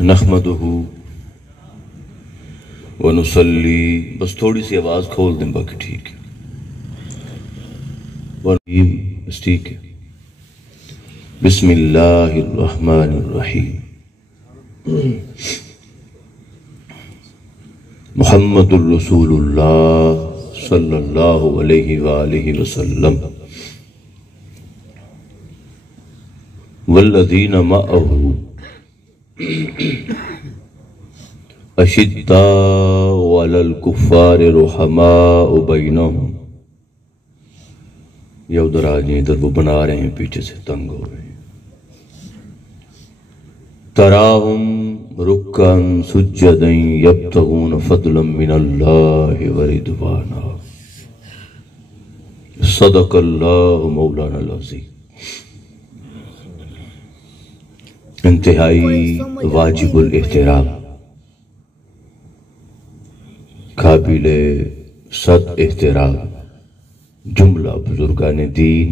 نحمدہ ونصلی، بس تھوڑی سی آواز کھول دیں باقی ٹھیک ہے، بس ٹھیک ہے۔ بسم اللہ الرحمن الرحیم۔ محمد الرسول اللہ صلی اللہ علیہ وآلہ وسلم والذین معہ اشداء علی الکفار رحماء بینہم۔ یہ ادھر آج ادھر وہ بنا رہے ہیں، پیچھے سے تنگ ہو رہے ہیں۔ تراہم رکعا سجدا یبتغون فضلا من اللہ ورضوانا۔ صدق اللہ مولانا العظیم۔ انتہائی واجب الاحترام، قابل صد احترام جملہ بزرگان دین،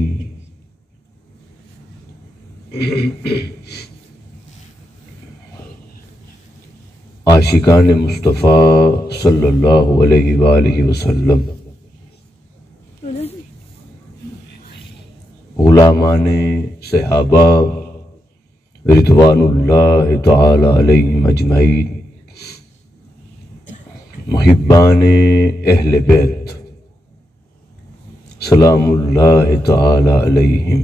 عاشقان مصطفیٰ صلی اللہ علیہ وآلہ وسلم، غلامان صحابہ رضوان اللہ تعالی علیہم اجمعین، محبان اہل بیت سلام اللہ تعالی علیہم۔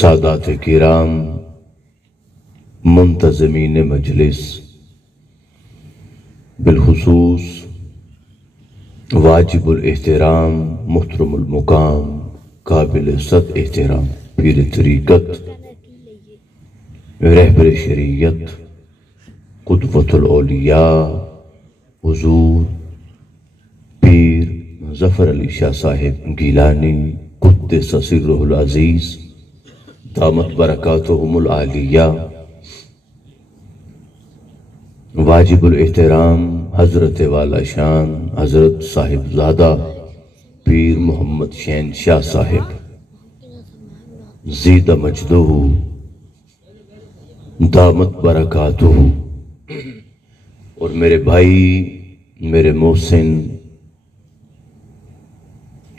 سادات کرام، منتظمین مجلس، بالخصوص واجب الاحترام محترم المقام قابل صد احترام پیر طریقت، رہبر شریعت، قدوۃ الاولیاء حضور پیر ظفر علی شاہ صاحب گیلانی قدس سرہ العزیز دامت برکاتہم العالیہ، واجب الاحترام حضرت والا شان حضرت صاحبزادہ پیر محمد شین شاہ صاحب زیدہ مجدہ دامت برکاتہ، اور میرے بھائی، میرے محسن،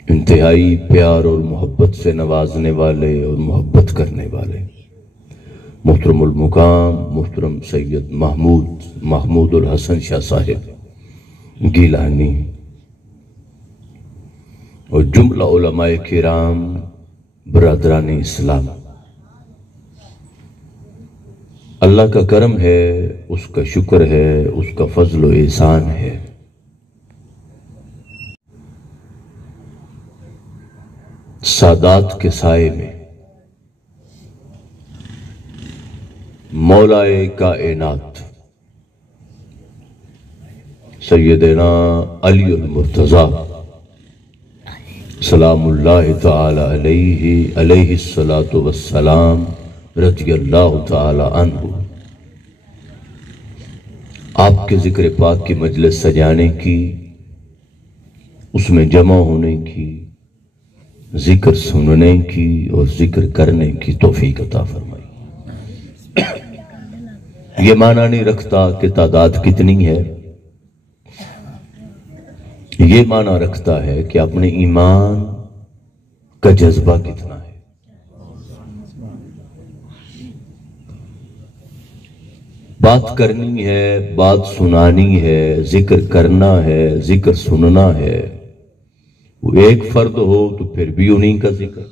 انتہائی پیار اور محبت سے نوازنے والے اور محبت کرنے والے محترم المقام محترم سید محمود الحسن شاہ صاحب گیلانی، اور جملہ علماء کرام، برادران اسلام، اللہ کا کرم ہے، اس کا شکر ہے، اس کا فضل و احسان ہے۔ سادات کے سائے میں مولائے کائنات سیدنا علی المرتضی سلام اللہ تعالی علیہ الصلاۃ والسلام رضی اللہ تعالی عنہ، آپ کے ذکر پاک کی مجلس سجانے کی، اس میں جمع ہونے کی، ذکر سننے کی اور ذکر کرنے کی توفیق عطا فرمائی۔ یہ معنی نہیں رکھتا کہ تعداد کتنی ہے، یہ معنی رکھتا ہے کہ اپنے ایمان کا جذبہ کتنا ہے۔ بات کرنی ہے، بات سنانی ہے، ذکر کرنا ہے، ذکر سننا ہے، وہ ایک فرد ہو تو پھر بھی انہیں کا ذکر،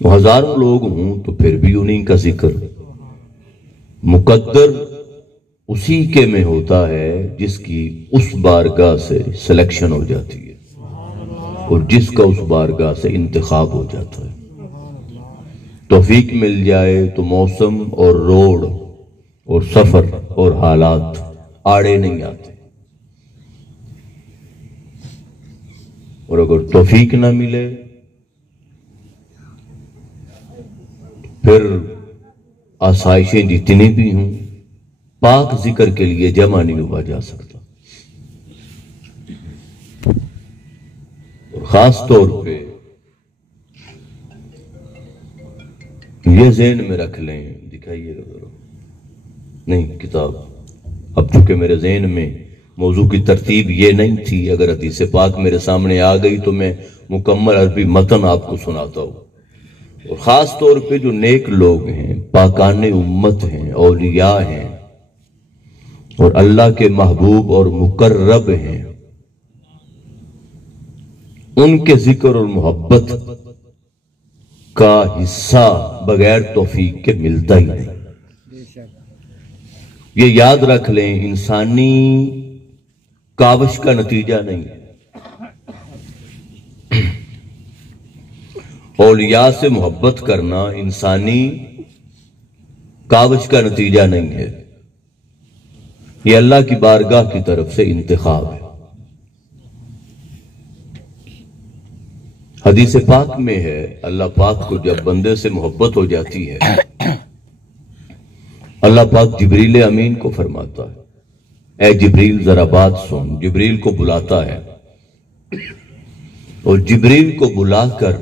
وہ ہزاروں لوگ ہوں تو پھر بھی انہیں کا ذکر۔ مقدر اسی کے میں ہوتا ہے جس کی اس بارگاہ سے سلیکشن ہو جاتی ہے اور جس کا اس بارگاہ سے انتخاب ہو جاتا ہے۔ توفیق مل جائے تو موسم اور روڈ اور سفر اور حالات آڑے نہیں آتے، اور اگر توفیق نہ ملے پھر آسائشیں جتنی بھی ہوں پاک ذکر کے لیے جمع نہیں ہوا جا سکتا۔ خاص طور پہ یہ ذہن میں رکھ لیں، دکھائیے گا ذرا، نہیں کتاب، اب چونکہ میرے ذہن میں موضوع کی ترتیب یہ نہیں تھی، اگر حدیث پاک میرے سامنے آ گئی تو میں مکمل عربی متن آپ کو سناتا ہوں۔ اور خاص طور پہ جو نیک لوگ ہیں، پاکان امت ہیں، اولیاء ہیں اور اللہ کے محبوب اور مقرب ہیں، ان کے ذکر اور محبت کا حصہ بغیر توفیق کے ملتا ہی نہیں۔ یہ یاد رکھ لیں، انسانی کاوش کا نتیجہ نہیں ہے، اولیاء سے محبت کرنا انسانی کاوش کا نتیجہ نہیں ہے، یہ اللہ کی بارگاہ کی طرف سے انتخاب ہے۔ حدیث پاک میں ہے، اللہ پاک کو جب بندے سے محبت ہو جاتی ہے، اللہ پاک جبریل امین کو فرماتا ہے، اے جبریل ذرا بات سن۔ جبریل کو بلاتا ہے اور جبریل کو بلا کر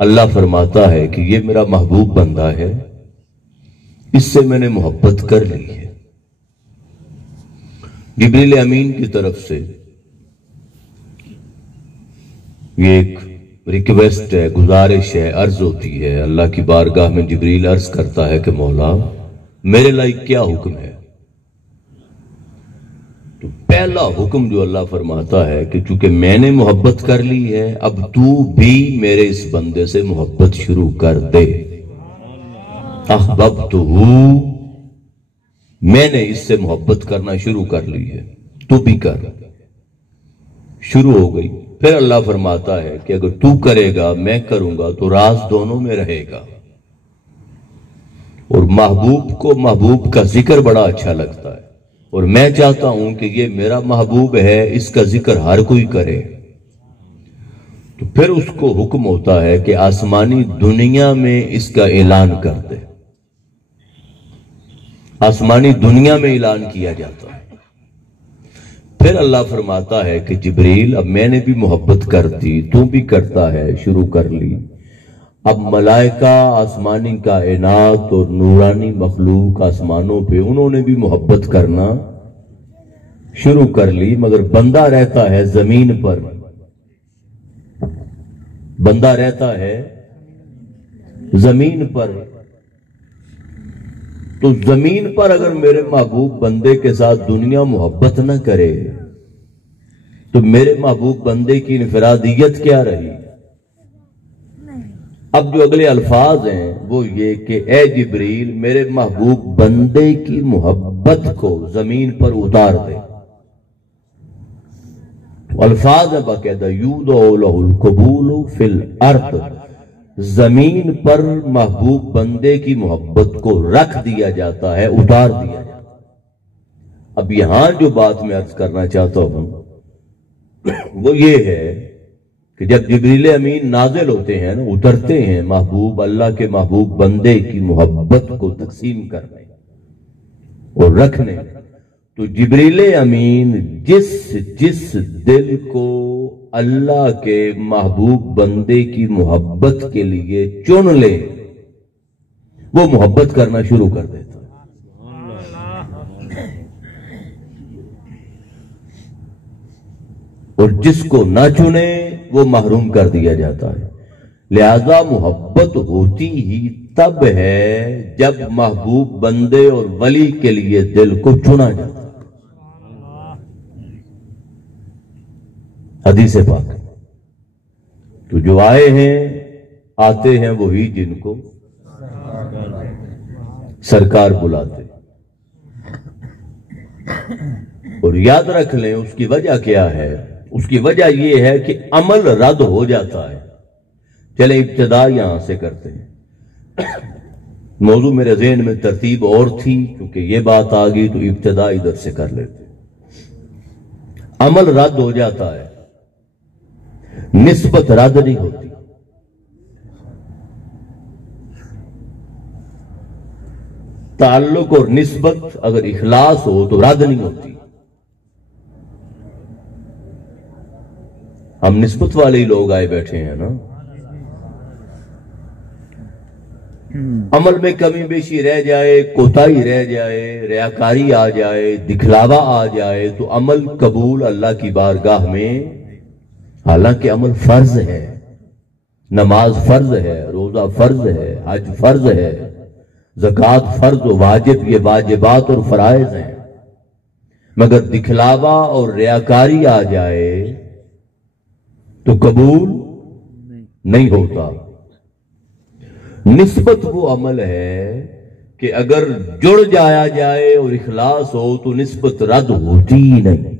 اللہ فرماتا ہے کہ یہ میرا محبوب بندہ ہے، اس سے میں نے محبت کر لی ہے۔ جبریل امین کی طرف سے یہ ایک ریکویسٹ ہے، گزارش ہے، عرض ہوتی ہے، اللہ کی بارگاہ میں جبریل عرض کرتا ہے کہ مولا میرے لائق کیا حکم ہے؟ تو پہلا حکم جو اللہ فرماتا ہے کہ چونکہ میں نے محبت کر لی ہے، اب تو بھی میرے اس بندے سے محبت شروع کر دے۔ احببتہ، میں نے اس سے محبت کرنا شروع کر لی ہے، تو بھی کر۔ شروع ہو گئی۔ پھر اللہ فرماتا ہے کہ اگر تو کرے گا میں کروں گا تو راز دونوں میں رہے گا۔ اور محبوب کو محبوب کا ذکر بڑا اچھا لگتا ہے، اور میں چاہتا ہوں کہ یہ میرا محبوب ہے، اس کا ذکر ہر کوئی کرے۔ تو پھر اس کو حکم ہوتا ہے کہ آسمانی دنیا میں اس کا اعلان کر دے۔ آسمانی دنیا میں اعلان کیا جاتا ہے۔ پھر اللہ فرماتا ہے کہ جبریل اب میں نے بھی محبت کر دی، تو بھی کرتا ہے، شروع کر لی۔ اب ملائکہ آسمانی کائنات اور نورانی مخلوق آسمانوں پہ انہوں نے بھی محبت کرنا شروع کر لی، مگر بندہ رہتا ہے زمین پر، بندہ رہتا ہے زمین پر۔ تو زمین پر اگر میرے محبوب بندے کے ساتھ دنیا محبت نہ کرے تو میرے محبوب بندے کی انفرادیت کیا رہی؟ اب جو اگلے الفاظ ہیں وہ یہ کہ اے جبریل میرے محبوب بندے کی محبت کو زمین پر اتار دے۔ الفاظ ہے باقاعدہ، یودع لہ القبول فی الارض، زمین پر محبوب بندے کی محبت کو رکھ دیا جاتا ہے، اتار دیا جاتا ہے۔ اب یہاں جو بات میں عرض کرنا چاہتا ہوں وہ یہ ہے کہ جب جبریل امین نازل ہوتے ہیں نا، اترتے ہیں محبوب اللہ کے محبوب بندے کی محبت کو تقسیم کرنے اور رکھنے، تو جبریل امین جس دل کو اللہ کے محبوب بندے کی محبت کے لیے چن لے وہ محبت کرنا شروع کر دیتا ہے۔ اور جس کو نہ چنے وہ محروم کر دیا جاتا ہے۔ لہذا محبت ہوتی ہی تب ہے جب محبوب بندے اور ولی کے لیے دل کو چنا جاتا ہے۔ حدیث پاک تو جو آئے ہیں آتے ہیں وہی جن کو سرکار بلاتے، اور یاد رکھ لیں اس کی وجہ کیا ہے؟ اس کی وجہ یہ ہے کہ عمل رد ہو جاتا ہے۔ چلیں ابتدا یہاں سے کرتے ہیں، موضوع میرے ذہن میں ترتیب اور تھی، کیونکہ یہ بات آ گئی تو ابتدا ادھر سے کر لیتے۔ عمل رد ہو جاتا ہے، نسبت رد نہیں ہوتی۔ تعلق اور نسبت اگر اخلاص ہو تو رد نہیں ہوتی۔ ہم نسبت والے ہی لوگ آئے بیٹھے ہیں نا. عمل میں کمی بیشی رہ جائے، کوتاہی رہ جائے، ریاکاری آ جائے، دکھلاوا آ جائے تو عمل قبول اللہ کی بارگاہ میں، حالانکہ عمل فرض ہے، نماز فرض ہے، روزہ فرض ہے، حج فرض ہے، زکوٰۃ فرض و واجب، یہ واجبات اور فرائض ہیں، مگر دکھلاوا اور ریاکاری آ جائے تو قبول نہیں ہوتا. نسبت وہ عمل ہے کہ اگر جڑ جایا جائے اور اخلاص ہو تو نسبت رد ہوتی ہی نہیں.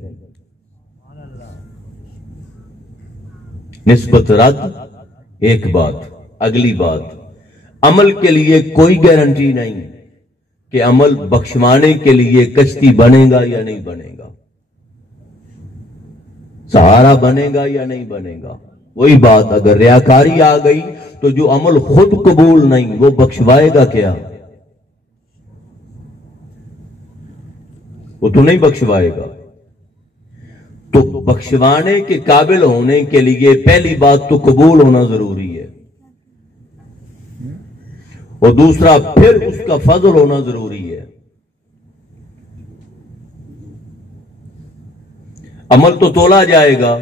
نسبت رد ایک بات. اگلی بات، عمل کے لیے کوئی گارنٹی نہیں کہ عمل بخشوانے کے لیے کشتی بنے گا یا نہیں بنے گا، سہارا بنے گا یا نہیں بنے گا. وہی بات، اگر ریاکاری آ گئی تو جو عمل خود قبول نہیں وہ بخشوائے گا کیا؟ وہ تو نہیں بخشوائے گا. تو بخشوانے کے قابل ہونے کے لیے پہلی بات تو قبول ہونا ضروری ہے، اور دوسرا پھر اس کا فضل ہونا ضروری ہے. عمل تو تولا جائے گا،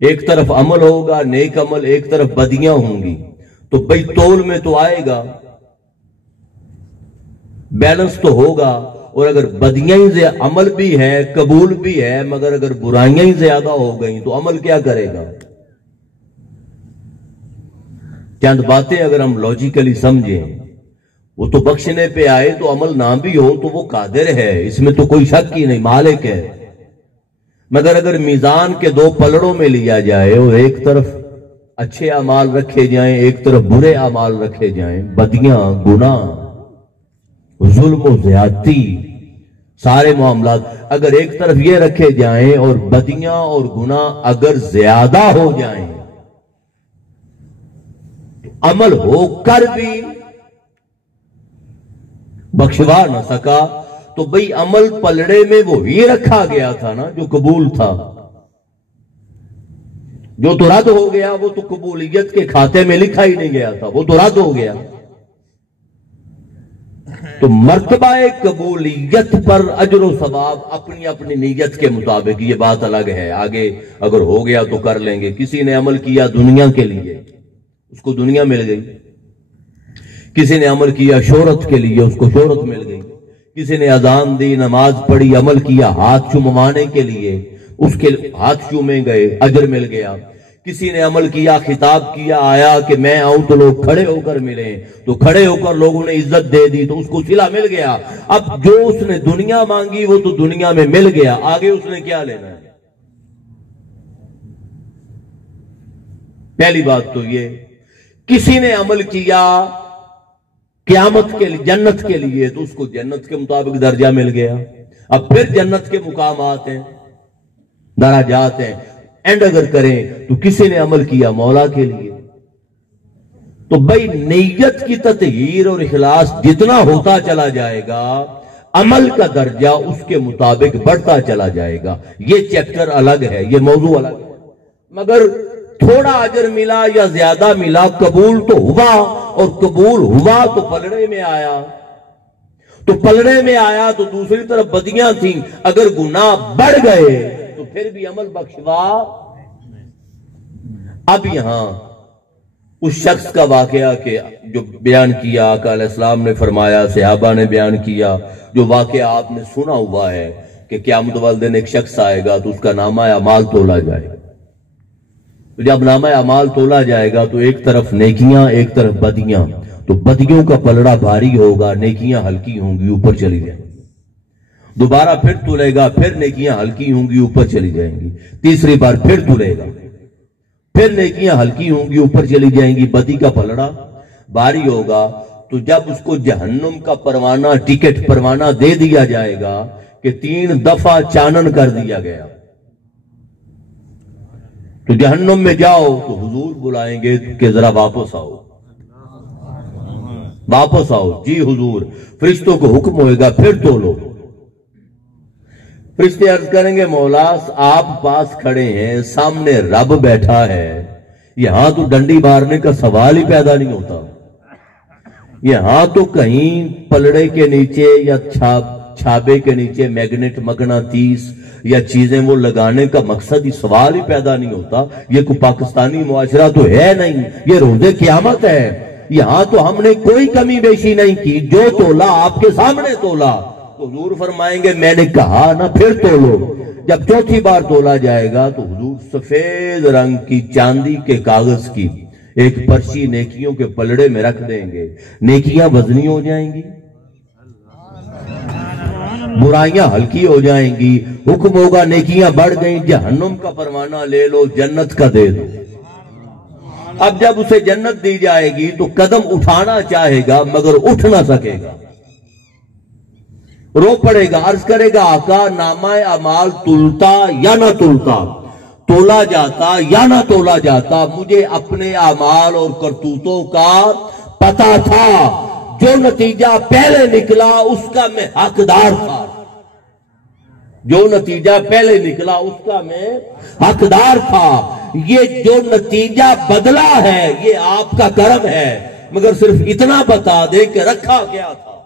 ایک طرف عمل ہوگا نیک عمل، ایک طرف بدیاں ہوں گی، تو بھئی تول میں تو آئے گا، بیلنس تو ہوگا. اور اگر بدیاں ہی عمل بھی ہے قبول بھی ہے مگر اگر برائیاں ہی زیادہ ہو گئیں تو عمل کیا کرے گا؟ چند باتیں اگر ہم لاجیکلی سمجھیں، وہ تو بخشنے پہ آئے تو عمل نہ بھی ہو تو وہ قادر ہے، اس میں تو کوئی شک ہی نہیں، مالک ہے. مگر اگر میزان کے دو پلڑوں میں لیا جائے اور ایک طرف اچھے اعمال رکھے جائیں ایک طرف برے اعمال رکھے جائیں، بدیاں، گناہ، ظلم و زیادتی، سارے معاملات اگر ایک طرف یہ رکھے جائیں اور بدیاں اور گناہ اگر زیادہ ہو جائیں، عمل ہو کر بھی بخشوا نہ سکا تو بھئی عمل پلڑے میں وہ ہی رکھا گیا تھا نا جو قبول تھا. جو تو رد ہو گیا وہ تو قبولیت کے کھاتے میں لکھا ہی نہیں گیا تھا، وہ تو رد ہو گیا. تو مرتبہ قبولیت پر اجر و ثواب اپنی اپنی نیت کے مطابق، یہ بات الگ ہے، آگے اگر ہو گیا تو کر لیں گے. کسی نے عمل کیا دنیا کے لیے، اس کو دنیا مل گئی. کسی نے عمل کیا شہرت کے لیے، اس کو شہرت مل گئی. کسی نے اذان دی، نماز پڑھی، عمل کیا ہاتھ چوموانے کے لیے، اس کے ہاتھ چومے گئے، اجر مل گیا. کسی نے عمل کیا، خطاب کیا، آیا کہ میں آؤں تو لوگ کھڑے ہو کر ملیں، تو کھڑے ہو کر لوگوں نے عزت دے دی تو اس کو صلہ مل گیا. اب جو اس نے دنیا مانگی وہ تو دنیا میں مل گیا، آگے اس نے کیا لینا ہے؟ پہلی بات تو یہ. کسی نے عمل کیا قیامت کے لیے، جنت کے لیے، تو اس کو جنت کے مطابق درجہ مل گیا. اب پھر جنت کے مقامات ہیں، درجات ہیں. اینڈ اگر کریں تو کسی نے عمل کیا مولا کے لیے، تو بھئی نیت کی تطہیر اور اخلاص جتنا ہوتا چلا جائے گا عمل کا درجہ اس کے مطابق بڑھتا چلا جائے گا. یہ چیپٹر الگ ہے، یہ موضوع الگ ہے. مگر تھوڑا اجر ملا یا زیادہ ملا، قبول تو ہوا، اور قبول ہوا تو پلڑے میں آیا. تو پلڑے میں آیا تو دوسری طرف بدیاں تھیں، اگر گناہ بڑھ گئے تو پھر بھی عمل بخشوا. اب یہاں اس شخص کا واقعہ کہ جو بیان کیا آقا علیہ السلام نے فرمایا، صحابہ نے بیان کیا، جو واقعہ آپ نے سنا ہوا ہے کہ قیامت والے دن ایک شخص آئے گا تو اس کا نامہ اعمال تولا جائے گا. جب نامہ اعمال تولا جائے گا تو ایک طرف نیکیاں ایک طرف بدیاں، تو بدیوں کا پلڑا بھاری ہوگا، نیکیاں ہلکی ہوں گی، اوپر چلی جائیں گی. دوبارہ پھر تلے گا، پھر نیکیاں ہلکی ہوں گی، اوپر چلی جائیں گی. تیسری بار پھر تلے گا، پھر نیکیاں ہلکی ہوں گی، اوپر چلی جائیں گی. بدی کا پلڑا بھاری ہوگا. تو جب اس کو جہنم کا پروانہ، ٹکٹ پروانہ دے دیا جائے گا کہ 3 دفعہ چانن کر دیا گیا، تو جہنم میں جاؤ تو حضور بلائیں گے کہ ذرا واپس آؤ، واپس آؤ. جی حضور. فرشتوں کو حکم ہوئے گا پھر تولو، فرشتے عرض کریں گے مولا آپ پاس کھڑے ہیں، سامنے رب بیٹھا ہے، یہاں تو ڈنڈی مارنے کا سوال ہی پیدا نہیں ہوتا، یہاں تو کہیں پلڑے کے نیچے یا چھابے کے نیچے میگنیٹ مغناطیس یا چیزیں وہ لگانے کا مقصد ہی سوال ہی پیدا نہیں ہوتا، یہ کوئی پاکستانی معاشرہ تو ہے نہیں، یہ روز قیامت ہے، یہاں تو ہم نے کوئی کمی بیشی نہیں کی، جو تولا آپ کے سامنے تولا۔ تو حضور فرمائیں گے میں نے کہا نا پھر تولو۔ جب چوتھی بار تولا جائے گا تو حضور سفید رنگ کی چاندی کے کاغذ کی ایک پرچی نیکیوں کے پلڑے میں رکھ دیں گے، نیکیاں وزنی ہو جائیں گی، برائیاں ہلکی ہو جائیں گی، حکم ہوگا نیکیاں بڑھ گئیں، جہنم کا پروانہ لے لو، جنت کا دے دو۔ اب جب اسے جنت دی جائے گی تو قدم اٹھانا چاہے گا مگر اٹھ نہ سکے گا، رو پڑے گا، عرض کرے گا آقا نامہ اعمال تلتا یا نہ تلتا، تولا جاتا یا نہ تولا جاتا، مجھے اپنے اعمال اور کرتوتوں کا پتا تھا، جو نتیجہ پہلے نکلا اس کا میں حقدار تھا، جو نتیجہ پہلے نکلا اس کا میں حقدار تھا، یہ جو نتیجہ بدلا ہے یہ آپ کا کرم ہے، مگر صرف اتنا بتا دے کہ رکھا کیا تھا،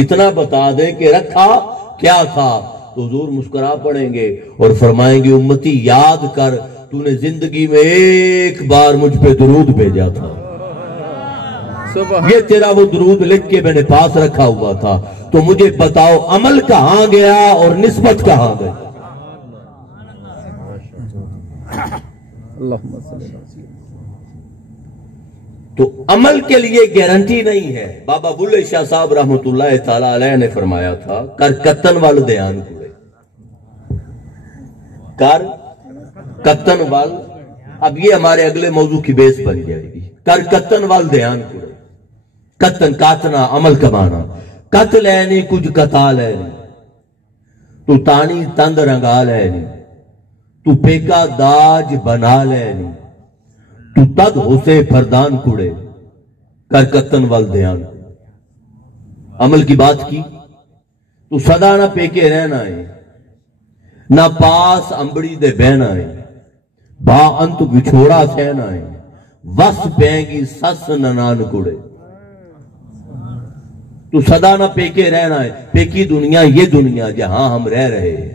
اتنا بتا دے کہ رکھا کیا تھا۔ تو حضور مسکرا پڑیں گے اور فرمائیں گے امتی یاد کر تو نے زندگی میں ایک بار مجھ پہ درود بھیجا تھا، یہ تیرا وہ درود لکھ کے میں نے پاس رکھا ہوا تھا، تو مجھے بتاؤ عمل کہاں گیا اور نسبت کہاں گئی؟ تو عمل کے لیے گارنٹی نہیں ہے۔ بابا بلے شاہ صاحب رحمت اللہ تعالی علیہ نے فرمایا تھا کر کتن وال دیان کڑے، کر کتن وال، اب یہ ہمارے اگلے موضوع کی بیس بن جائے گی، کر کتن وال دیان کڑے، کتن کاتنا عمل کمانا، کت لینی کچھ کتا لینی، تو تانی تند رنگا لینی، تو پیکا داج بنا لینی، تو تد حسے پردان کڑے، کر کتن وال دیان۔ عمل کی بات کی تو صدا نہ پیکے رہنا ہے، نہ پاس امبڑی دے بہنا ہے، با انت بچھوڑا سہنا ہے، وس پینگی سس ننان کڑے، تو صدا نہ پیکے رہنا ہے۔ پیکی دنیا یہ دنیا جہاں ہم رہ رہے ہیں،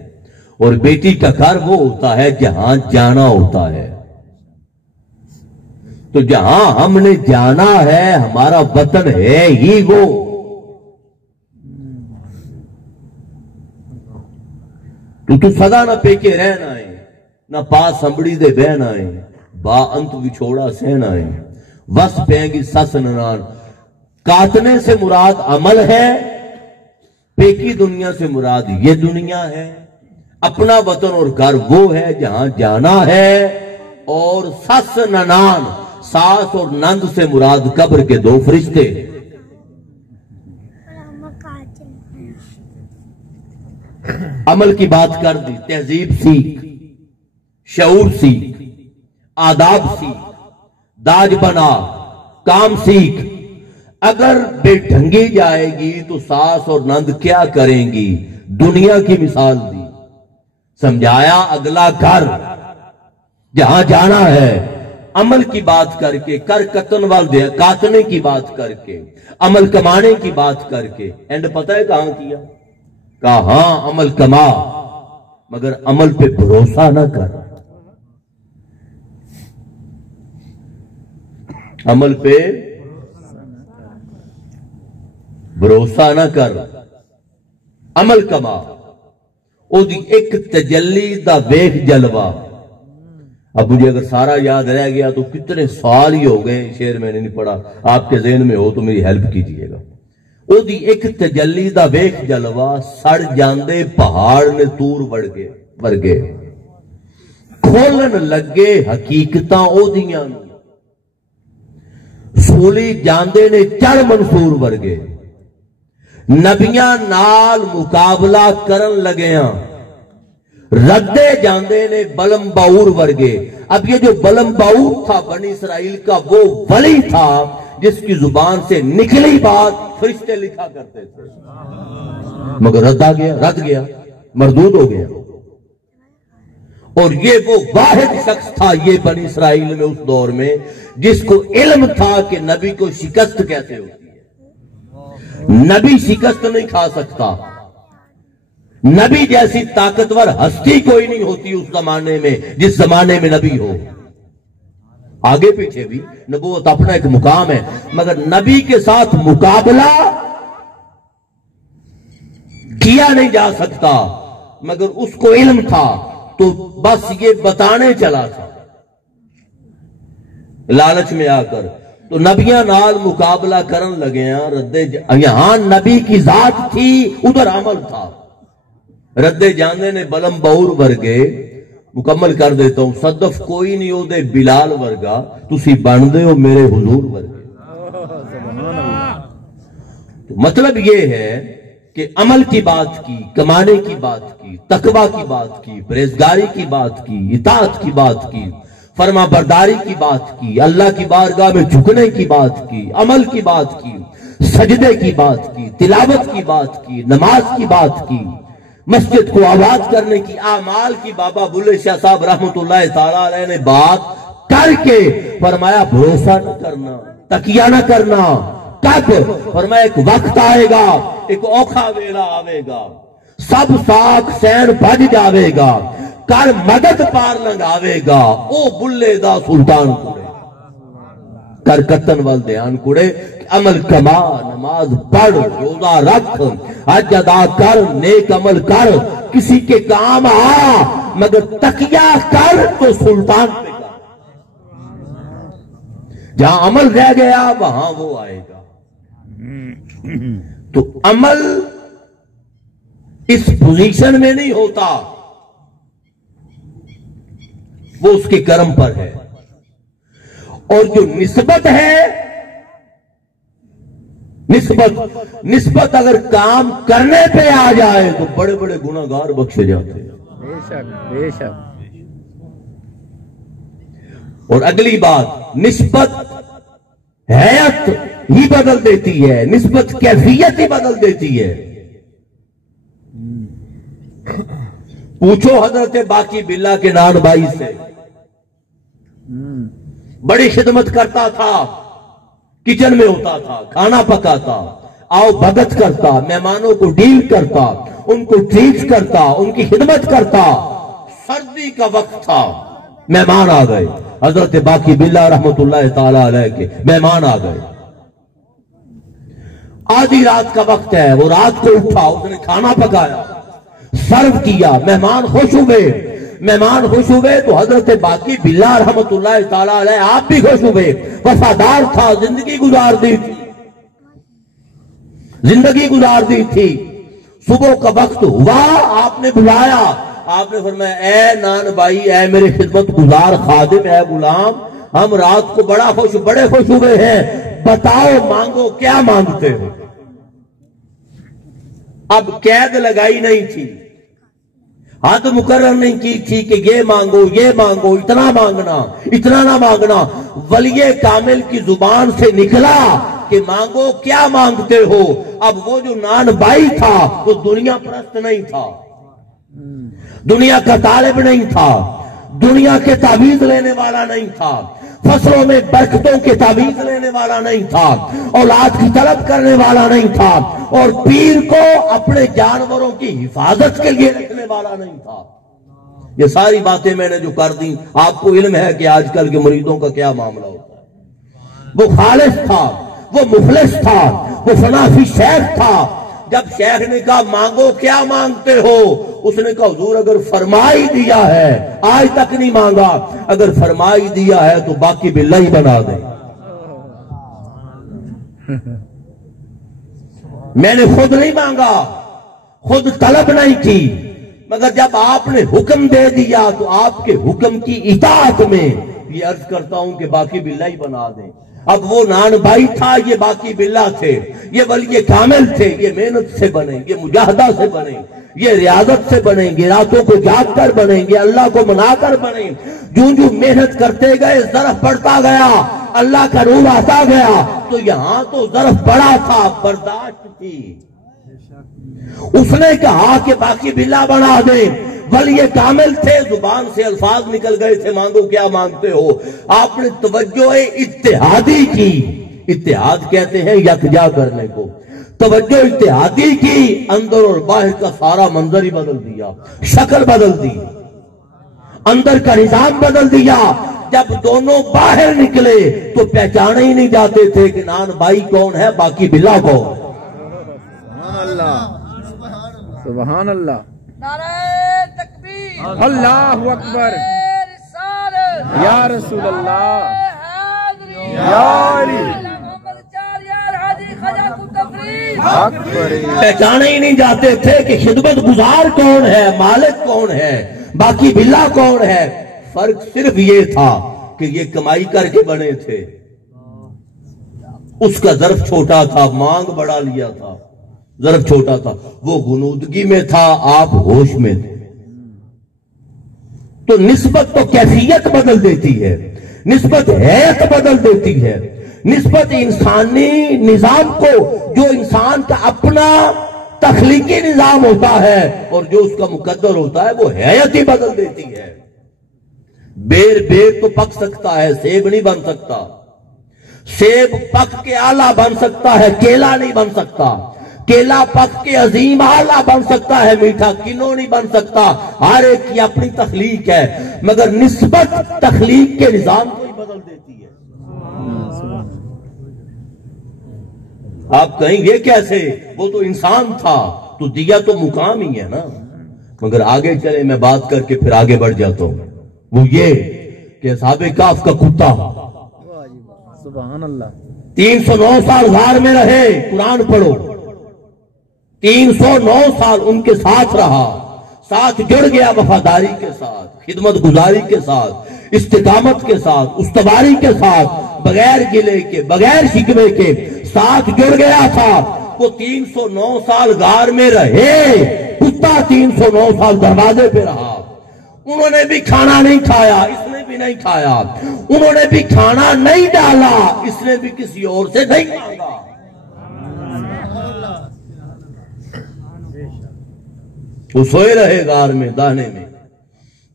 اور بیٹی کا گھر وہ ہوتا ہے جہاں جانا ہوتا ہے، تو جہاں ہم نے جانا ہے ہمارا وطن ہے ہی وہ، تو صدا نہ پیکے رہنا ہے، نہ پاس ہمبڑی دے بہنا ہے، با انت وچھوڑا سہنا ہے، وس پینگی سس ننان۔ کاتنے سے مراد عمل ہے، پیکی دنیا سے مراد یہ دنیا ہے، اپنا وطن اور گھر وہ ہے جہاں جانا ہے، اور سس ننان ساس اور نند سے مراد قبر کے دو فرشتے۔ عمل کی بات کر دی، تہذیب سیکھ، شعور سیکھ، آداب سیکھ، داج بنا، کام سیکھ۔ اگر بے ڈھنگی جائے گی تو ساس اور نند کیا کریں گی؟ دنیا کی مثال دی، سمجھایا اگلا گھر جہاں جانا ہے، عمل کی بات کر کے، کر کتن وال دے کاتنے کی بات کر کے، عمل کمانے کی بات کر کے، اینڈ پتہ ہے کہاں کیا؟ کہا ہاں عمل کما، مگر عمل پہ بھروسہ نہ کر، عمل پہ بھروسہ نہ کر، عمل کما، او دی ایک تجلی دا ویخ جلوہ۔ اب مجھے اگر سارا یاد رہ گیا تو کتنے سال ہی ہو گئے، شعر میں نے نہیں پڑھا، آپ کے ذہن میں ہو تو میری ہیلپ کیجئے گا۔ او دی ایک تجلی دا ویخ جلوہ، سڑ جاندے پہاڑ نے تور ورگے، کھولن لگے حقیقتاں او دیاں، سولی جاندے نے چڑھ منصور ورگے، نبیاں نال مقابلہ کرن لگیاں، ردے جاندے نے بلم باور ورگے۔ اب یہ جو بلم باور تھا بنی اسرائیل کا وہ ولی تھا جس کی زبان سے نکلی بات فرشتے لکھا کرتے تھے، مگر رد گیا، مردود ہو گیا۔ اور یہ وہ واحد شخص تھا یہ بنی اسرائیل میں اس دور میں جس کو علم تھا کہ نبی کو شکست کیسے ہوتی ہے۔ نبی شکست نہیں کھا سکتا، نبی جیسی طاقتور ہستی کوئی نہیں ہوتی اس زمانے میں جس زمانے میں نبی ہو۔ آگے پیچھے بھی نبوت اپنا ایک مقام ہے، مگر نبی کے ساتھ مقابلہ کیا نہیں جا سکتا، مگر اس کو علم تھا تو بس یہ بتانے چلا تھا لالچ میں آ کر۔ تو نبیاں نال مقابلہ کرن لگے ہیں، یہاں نبی کی ذات تھی، ادھر عمل تھا۔ ردے جانے نے بلم بہور ورگے، مکمل کر دیتا ہوں، صدف کوئی نہیں ہو دے بلال ورگا، تسی بن دے ہو میرے حضور ورگے۔ تو مطلب یہ ہے کہ عمل کی بات کی، کمانے کی بات کی، تقوی کی بات کی، پرہیزگاری کی بات کی، اطاعت کی بات کی، فرما برداری کی بات کی، اللہ کی بارگاہ میں جھکنے کی بات کی، عمل کی بات کی، سجدے کی بات کی، تلاوت کی بات کی، نماز کی بات کی، مسجد کو آباد کرنے کی، اعمال کی بابا بلے شاہ صاحب رحمت اللہ تعالی علیہ نے بات کر کے فرمایا بھروسہ نہ کرنا، تکیہ نہ کرنا۔ کب؟ فرمایا ایک وقت آئے گا، ایک اوکھا ویلا آئے گا، سب ساکھ سین بھج جاوے گا، کر مدد پار لنگاوے گا، او بلے دا سلطان کڑے کر کتن وال دیان کڑے، عمل کما، نماز پڑھ، روزہ رکھ، حج ادا کر، نیک عمل کر، کسی کے کام آ، مگر تقیہ کر تو سلطان پہ کر۔ جہاں عمل رہ گیا وہاں وہ آئے گا۔ تو عمل اس پوزیشن میں نہیں ہوتا، وہ اس کے کرم پر ہے۔ اور جو نسبت ہے، نسبت اگر کام کرنے پہ آ جائے تو بڑے بڑے گناہگار بخشے جاتے ہیں۔ بے شک بے شک۔ اور اگلی بات، نسبت حیات ہی بدل دیتی ہے، نسبت کیفیت ہی بدل دیتی ہے۔ پوچھو حضرت باقی باللہ کے نان بھائی سے، بڑی خدمت کرتا تھا، کچن میں ہوتا تھا، کھانا پکاتا، آؤ بھگت کرتا، مہمانوں کو ڈیل کرتا، ان کو ٹریٹ کرتا، ان کی خدمت کرتا۔ سردی کا وقت تھا، مہمان آ گئے، حضرت باقی باللہ رحمت اللہ تعالی علیہ کے مہمان آ گئے۔ آدھی رات کا وقت ہے، وہ رات کو اٹھا، اس نے کھانا پکایا، سرو کیا، مہمان خوش ہوئے تو حضرت باقی باللہ رحمت اللہ تعالی علیہ آپ بھی خوش ہوئے۔ وفادار تھا، زندگی گزار دی تھی۔ صبح کا وقت ہوا، آپ نے بلایا، آپ نے فرمایا اے نان بھائی، اے میرے خدمت گزار خادم، اے غلام، ہم رات کو بڑے خوش ہوئے ہیں، بتاؤ مانگو، کیا مانگتے ہو؟ اب قید لگائی نہیں تھی، حد مقرر نہیں کی تھی کہ یہ مانگو، اتنا مانگنا، اتنا نہ مانگنا۔ ولی کامل کی زبان سے نکلا کہ مانگو، کیا مانگتے ہو؟ اب وہ جو نان بائی تھا وہ دنیا پرست نہیں تھا، دنیا کا طالب نہیں تھا، دنیا کے تعویذ لینے والا نہیں تھا، فصلوں میں برکتوں کے تعویذ لینے والا نہیں تھا، اولاد کی طلب کرنے والا نہیں تھا، اور پیر کو اپنے جانوروں کی حفاظت کے لیے رکھنے والا نہیں تھا۔ یہ ساری باتیں میں نے جو کر دی، آپ کو علم ہے کہ آج کل کے مریدوں کا کیا معاملہ ہوتا ہے۔ وہ خالص تھا، وہ مخلص تھا، وہ فنافی شیخ تھا۔ جب شیخ نے کہا مانگو، کیا مانگتے ہو؟ اس نے کہا حضور اگر فرمائی دیا ہے، آج تک نہیں مانگا، اگر فرمائی دیا ہے تو باقی باللہ ہی بنا دیں۔ میں نے خود نہیں مانگا، خود طلب نہیں کی، مگر جب آپ نے حکم دے دیا تو آپ کے حکم کی اطاعت میں یہ عرض کرتا ہوں کہ باقی باللہ ہی بنا دیں۔ اب وہ نان بھائی تھا، یہ باقی باللہ تھے، یہ ولی کامل تھے، یہ محنت سے بنیں گے، مجاہدہ سے بنیں، یہ ریاضت سے بنیں گے، راتوں کو جاگ کر بنیں گے، اللہ کو منا کر بنیں۔ جو محنت کرتے گئے، ظرف پڑتا گیا، اللہ کا نور آتا گیا تو یہاں تو ظرف بڑا تھا، برداشت تھی. اس نے کہا کہ باقی بلا بنا دے. ولی کامل تھے، زبان سے الفاظ نکل گئے تھے مانگو کیا مانگتے ہو. آپ نے توجہ اتحادی کی. اتحاد کہتے ہیں یکجا کرنے کو. توجہ اتحادی کی، اندر اور باہر کا سارا منظر ہی بدل دیا، شکل بدل دی، اندر کا نظام بدل دیا. جب دونوں باہر نکلے تو پہچانے ہی نہیں جاتے تھے کہ نان بھائی کون ہے باقی بلا کون. سبحان اللہ، سبحان اللہ. نعرہ تکبیر، اللہ اکبر، رسالت، یا رسول اللہ، حاضری، یا علی، محمد چار یار حاجی خواجہ کو تفریح. اکبر. پہچانے ہی نہیں جاتے تھے کہ خدمت گزار کون ہے، مالک کون ہے، باقی بلا کون ہے. فرق صرف یہ تھا کہ یہ کمائی کر کے بنے تھے. اس کا ظرف چھوٹا تھا، مانگ بڑا لیا تھا، ظرف چھوٹا تھا. وہ غنودگی میں تھا، آپ ہوش میں تھے. تو نسبت تو کیفیت بدل دیتی ہے، نسبت حیث بدل دیتی ہے. نسبت انسانی نظام کو، جو انسان کا اپنا تخلیقی نظام ہوتا ہے اور جو اس کا مقدر ہوتا ہے، وہ حیث ہی بدل دیتی ہے. بیر تو پک سکتا ہے، سیب نہیں بن سکتا. سیب پک کے آلہ بن سکتا ہے، کیلا نہیں بن سکتا. کیلا پک کے عظیم آلہ بن سکتا ہے، میٹھا کنو نہیں بن سکتا. ہر ایک کی اپنی تخلیق ہے، مگر نسبت تخلیق کے نظام کو ہی بدل دیتی ہے. آپ کہیں گے کیسے؟ وہ تو انسان تھا تو دیا تو مقام ہی ہے نا. مگر آگے چلے، میں بات کر کے پھر آگے بڑھ جاتا ہوں. وہ یہ کہ اصحاب کہف کا کتا سبحان اللہ. 309 سال غار میں رہے. قرآن پڑھو. 309 سال ان کے ساتھ رہا، ساتھ جڑ گیا وفاداری کے ساتھ، خدمت گزاری کے ساتھ، استقامت کے ساتھ، استواری کے ساتھ، بغیر گلے کے، بغیر شکوے کے ساتھ جڑ گیا تھا. وہ 309 سال غار میں رہے، کتا 309 سال دروازے پہ رہا. انہوں نے بھی کھانا نہیں کھایا، اس نے بھی نہیں کھایا. انہوں نے بھی کھانا نہیں ڈالا، اس نے بھی کسی اور سے نہیں مانگا. وہ سوئے رہے غار میں دانے میں.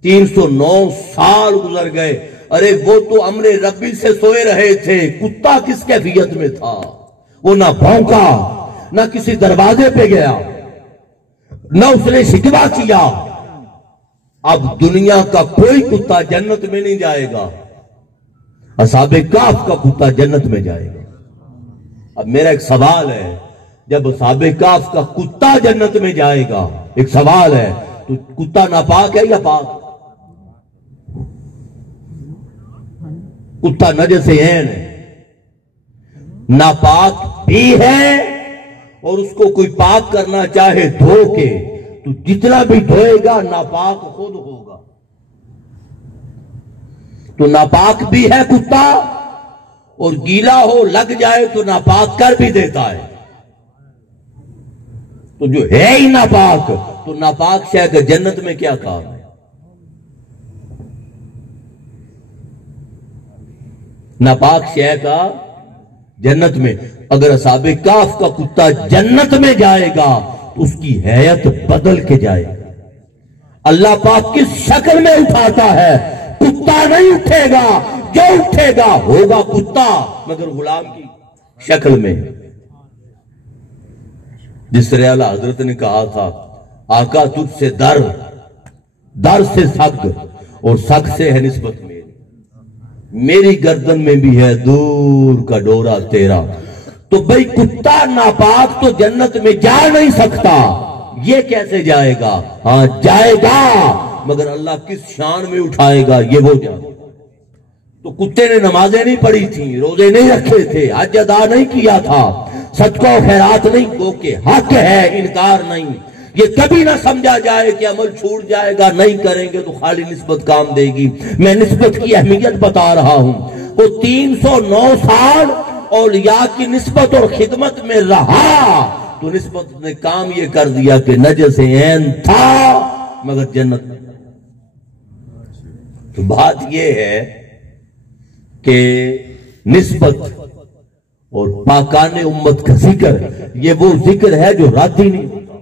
309 سال گزر گئے. ارے وہ تو امر ربی سے سوئے رہے تھے. کتا کس کیفیت میں تھا؟ وہ نہ بھونکا، نہ کسی دروازے پہ گیا، نہ اس نے شکوہ کیا. اب دنیا کا کوئی کتا جنت میں نہیں جائے گا، اصحاب کہف کا کتا جنت میں جائے گا. اب میرا ایک سوال ہے، جب اصحاب کہف کا کتا جنت میں جائے گا، ایک سوال ہے، تو کتا ناپاک ہے یا پاک؟ کتا نجس عین ہے، ناپاک بھی ہے. اور اس کو کوئی پاک کرنا چاہے دھو کے تو جتنا بھی دھوئے گا ناپاک خود ہوگا. تو ناپاک بھی ہے کتا، اور گیلا ہو لگ جائے تو ناپاک کر بھی دیتا ہے. تو جو ہے ہی ناپاک، تو ناپاک شے کا جنت میں کیا کام ہے؟ ناپاک شے کا جنت میں. اگر اصحاب کہف کا کتا جنت میں جائے گا تو اس کی حیت بدل کے جائے گا. اللہ پاک کس شکل میں اٹھاتا ہے؟ کتا نہیں اٹھے گا، جو اٹھے گا ہوگا کتا، مگر غلام کی شکل میں. جس طرح اعلیٰ حضرت نے کہا تھا، آقا تجھ سے در سے سگ، اور سگ سے ہے نسبت میری گردن میں بھی ہے دور کا ڈورا تیرا. تو بھئی کتا ناپاک تو جنت میں جا نہیں سکتا، یہ کیسے جائے گا؟ ہاں جائے گا، مگر اللہ کس شان میں اٹھائے گا یہ وہ جانے. تو کتے نے نمازیں نہیں پڑھی تھیں، روزے نہیں رکھے تھے، حج ادا نہیں کیا تھا، صدقہ و خیرات نہیں، گو کہ حق ہے، انکار نہیں. یہ کبھی نہ سمجھا جائے کہ عمل چھوٹ جائے گا، نہیں کریں گے تو خالی نسبت کام دے گی. میں نسبت کی اہمیت بتا رہا ہوں. وہ 309 سال اولیاء کی نسبت اور خدمت میں رہا تو نسبت نے کام یہ کر دیا کہ نجس عین تھا مگر جنت میں. تو بات یہ ہے کہ نسبت اور پاکانے امت کا ذکر، یہ وہ ذکر ہے جو رد ہی نہیں ہوتا۔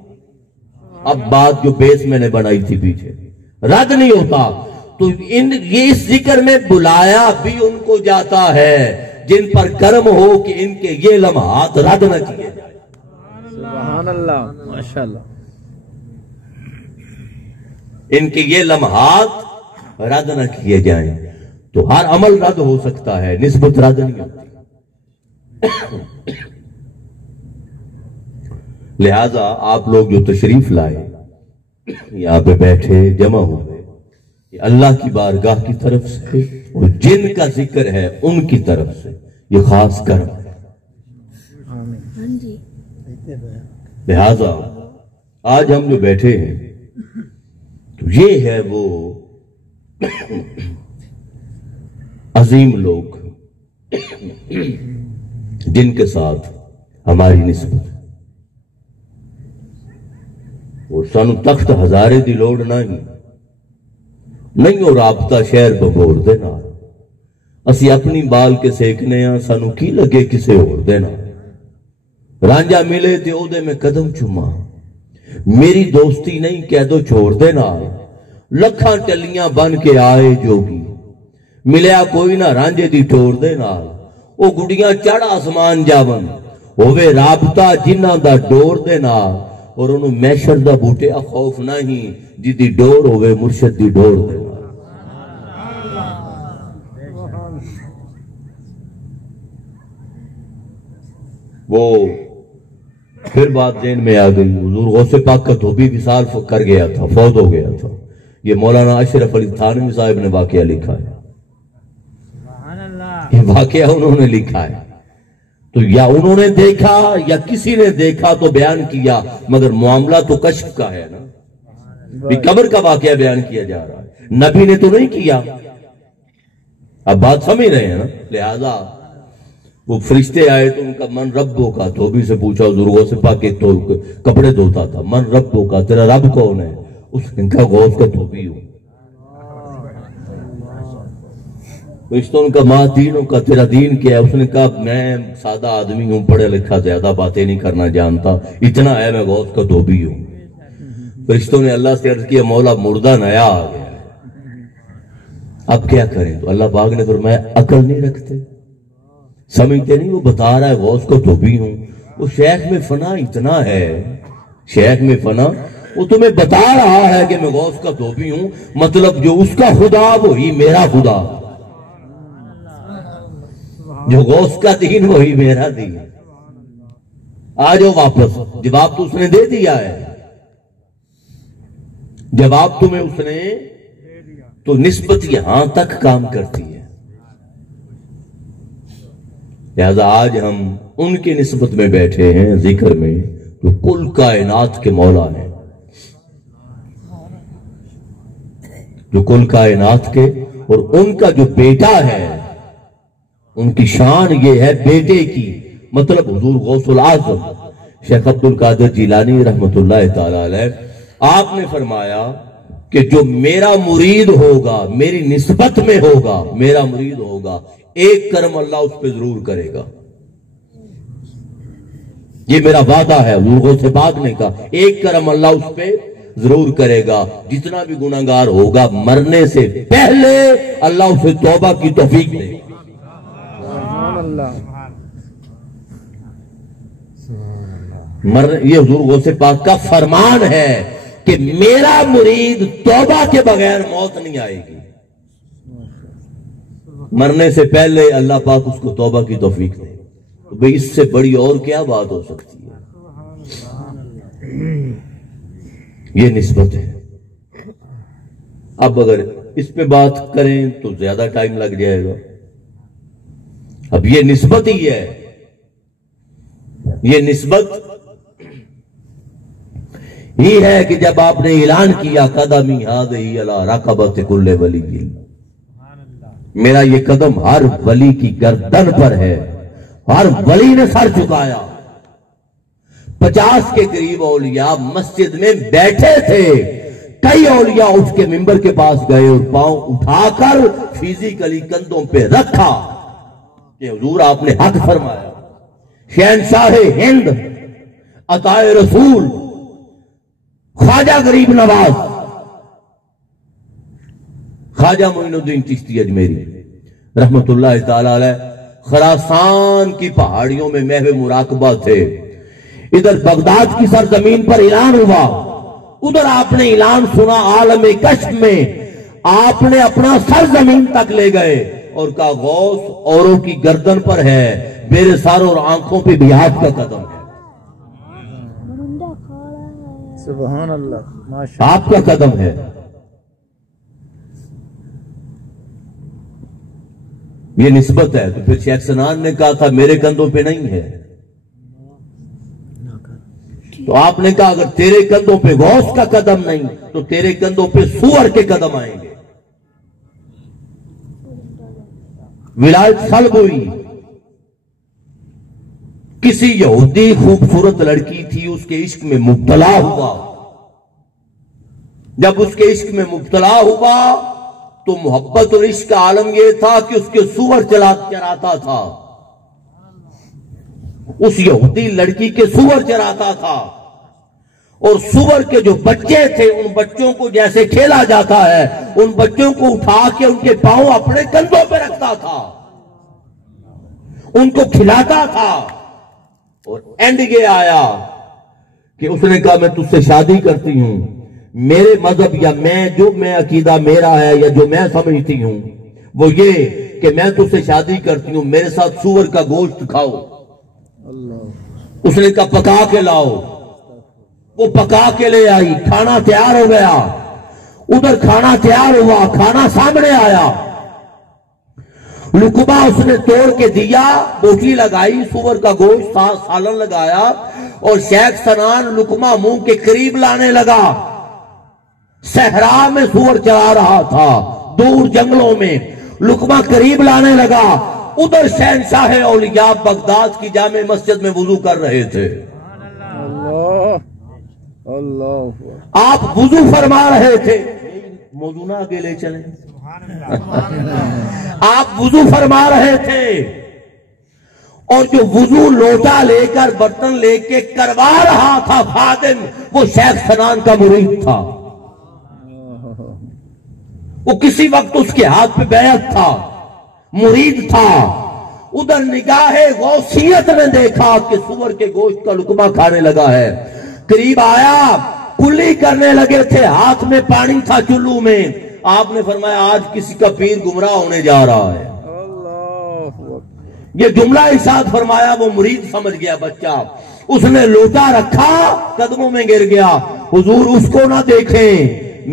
اب بات جو بیس میں نے بنائی تھی پیچھے، رد نہیں ہوتا، تو یہ اس ذکر میں بلایا بھی ان کو جاتا ہے جن پر کرم ہو کہ ان کے یہ لمحات رد نہ کیے جائیں۔ سبحان اللہ، ماشاءاللہ۔ ان کے یہ لمحات رد نہ کیے جائیں، تو ہر عمل رد ہو سکتا ہے، نسبت رد نہیں ہوتی۔ لہذا آپ لوگ جو تشریف لائے، یہاں پہ بیٹھے جمع ہوئے، یہ اللہ کی بارگاہ کی طرف سے اور جن کا ذکر ہے ان کی طرف سے یہ خاص کرم ہے۔ لہذا آج ہم جو بیٹھے ہیں تو یہ ہے وہ عظیم لوگ جن کے ساتھ ہماری نسبت، اور سانو تخت ہزارے دی لوڑ نہیں اور رابطہ شہر ببور دے نال، اسی اپنی بال کے سیکنے ہاں، سانو کی لگے کسے اور دے نال۔ رانجا ملے تے او دے میں قدم چوما، میری دوستی نہیں کہہ دو چھوڑ دے نال، لکھاں ٹلیاں بن کے آئے جوگی، ملیا کوئی نہ رانجے دی ٹور دے نال، او گڑیاں چڑھ آسمان جاون، ہووے رابطہ جنہ دا ڈور دے نال، اور انہوں میشر دا بوٹے خوف نہیں جی دی ڈور ہوئے مرشد دی ڈور دے نال۔ وہ پھر بات ذہن میں آ گئی، حضور غوث پاک کا دھوبی وصال کر گیا تھا، فوت ہو گیا تھا۔ یہ مولانا اشرف علی تھانوی صاحب نے واقعہ لکھا ہے، یہ واقعہ انہوں نے لکھا ہے، تو یا انہوں نے دیکھا یا کسی نے دیکھا تو بیان کیا، مگر معاملہ تو کشف کا ہے نا، قبر کا واقعہ بیان کیا جا رہا ہے، نبی نے تو نہیں کیا۔ اب بات سمجھ رہے ہیں نا؟ لہذا وہ فرشتے آئے تو ان کا من ربوں کا، دھوبی سے پوچھا حضور غوث پاک کے تو کپڑے دھوتا تھا، من ربوں کا، تیرا رب کون ہے؟ اس نے کہا غوث کا دھوبی ہوں۔ فرشتوں کا ماں دینوں کا، تیرا دین کیا ہے؟ اس نے کہا میں سادہ آدمی ہوں، پڑھے لکھا زیادہ باتیں نہیں کرنا جانتا، اتنا ہے میں غوث کا دھوبی ہوں۔ فرشتوں نے اللہ سے عرض کیا مولا مردہ نیا آ گیا، اب کیا کریں؟ تو اللہ پاک نے فرمایا عقل نہیں رکھتے، سمجھتے نہیں؟ وہ بتا رہا ہے غوث کو دھوبی ہوں، وہ شیخ میں فنا اتنا ہے، شیخ میں فنا، وہ تمہیں بتا رہا ہے کہ میں غوث کا دھوبی ہوں، مطلب جو اس کا خدا وہی میرا خدا، جو غوث کا دین وہی میرا دین۔ آ جاؤ واپس، جواب تو اس نے دے دیا ہے، جواب تمہیں اس نے، تو نسبت یہاں تک کام کرتی ہے۔ لہذا آج ہم ان کی نسبت میں بیٹھے ہیں ذکر میں جو کل کائنات کے مولا ہیں، جو کل کائنات کے، اور ان کا جو بیٹا ہے ان کی شان یہ ہے بیٹے کی، مطلب حضور غوث العظم شیخ عبد القادر جیلانی رحمت اللہ تعالی علیہ، آپ نے فرمایا کہ جو میرا مرید ہوگا، میری نسبت میں ہوگا، میرا مرید ہوگا، ایک کرم اللہ اس پہ ضرور کرے گا، یہ میرا وعدہ ہے۔ حضور غوث پاک نے کہا ایک کرم اللہ اس پہ ضرور کرے گا، جتنا بھی گناہگار ہوگا مرنے سے پہلے اللہ اسے توبہ کی توفیق دے گا۔ یہ حضور غوث پاک کا فرمان ہے کہ میرا مرید توبہ کے بغیر موت نہیں آئے گی، مرنے سے پہلے اللہ پاک اس کو توبہ کی توفیق دے۔ تو بھئی اس سے بڑی اور کیا بات ہو سکتی ہے؟ یہ نسبت ہے۔ اب اگر اس پہ بات کریں تو زیادہ ٹائم لگ جائے گا، اب یہ نسبت ہی ہے، یہ نسبت ہی ہے کہ جب آپ نے اعلان کیا قدمی ہذہ علی رقبۃ کل ولی، میرا یہ قدم ہر ولی کی گردن پر ہے، ہر ولی نے سر جھکایا۔ 50 کے قریب اولیاء مسجد میں بیٹھے تھے، کئی اولیاء اٹھ کے ممبر کے پاس گئے اور پاؤں اٹھا کر فزیکلی کندھوں پہ رکھا، کہ حضور آپ نے حق فرمایا، شہنشاہ ہند، عطائے رسول، خواجہ غریب نواز، خواجہ معین الدین چشتی اجمیری رحمت اللہ تعالی علیہ خراسان کی پہاڑیوں میں محو مراقبہ تھے۔ ادھر بغداد کی سرزمین پر اعلان ہوا، ادھر آپ نے اعلان سنا، عالم کشف میں آپ نے اپنا سر زمین تک لے گئے اور کہا غوث اوروں کی گردن پر ہے، میرے سر اور آنکھوں پہ بھی آپ کا قدم ہے، سبحان اللہ، ماشاء آپ کا قدم ہے۔ یہ نسبت ہے۔ تو پھر شیخ سنان نے کہا تھا میرے کندھوں پہ نہیں ہے، تو آپ نے کہا اگر تیرے کندھوں پہ غوث کا قدم نہیں تو تیرے کندھوں پہ سور کے قدم آئیں گے۔ ولایت سلب ہوئی، کسی یہودی خوبصورت لڑکی تھی، اس کے عشق میں مبتلا ہوا۔ جب اس کے عشق میں مبتلا ہوا تو محبت اور عشق کا عالم یہ تھا کہ اس کے سور چراتا تھا، اس یہودی لڑکی کے سور چراتا تھا، اور سور کے جو بچے تھے ان بچوں کو جیسے کھیلا جاتا ہے ان بچوں کو اٹھا کے ان کے پاؤں اپنے کندھوں پہ رکھتا تھا، ان کو کھلاتا تھا۔ اور اینڈ یہ آیا کہ اس نے کہا میں تجھ سے شادی کرتی ہوں، میرے مذہب یا میں عقیدہ میرا ہے یا جو میں سمجھتی ہوں وہ یہ کہ میں تجھ سے شادی کرتی ہوں، میرے ساتھ سور کا گوشت کھاؤ۔ اس نے کہا پکا کے لاؤ، وہ پکا کے لے آئی، کھانا تیار ہو گیا، ادھر کھانا تیار ہوا، کھانا سامنے آیا، لقمہ اس نے توڑ کے دیا، بوٹی لگائی، سور کا گوشت سالن لگایا، اور شیخ سنان لقمہ منہ کے قریب لانے لگا۔ صحرا میں سور چلا رہا تھا، دور جنگلوں میں، لقمہ قریب لانے لگا، ادھر شہنشاہ اولیاء بغداد کی جامع مسجد میں وضو کر رہے تھے۔ اللہ، آپ وضو فرما رہے تھے، موضوع نہ آگے لے چلیں، آپ وضو فرما رہے تھے، اور جو وضو لوٹا لے کر برتن لے کے کروا رہا تھا خادم، وہ شیخ سنان کا مرید تھا۔ وہ کسی وقت اس کے ہاتھ پہ بیعت تھا، مرید تھا۔ ادھر نگاہ غوثیت نے دیکھا کہ سور کے گوشت کا لقمہ کھانے لگا ہے، قریب آیا، کلی کرنے لگے تھے، ہاتھ میں پانی تھا چلو میں۔ آپ نے فرمایا آج کسی کا پیر گمراہ ہونے جا رہا ہے۔ یہ جملہ ارشاد فرمایا، وہ مرید سمجھ گیا بچہ، اس نے لوٹا رکھا، قدموں میں گر گیا۔ حضور اس کو نہ دیکھیں،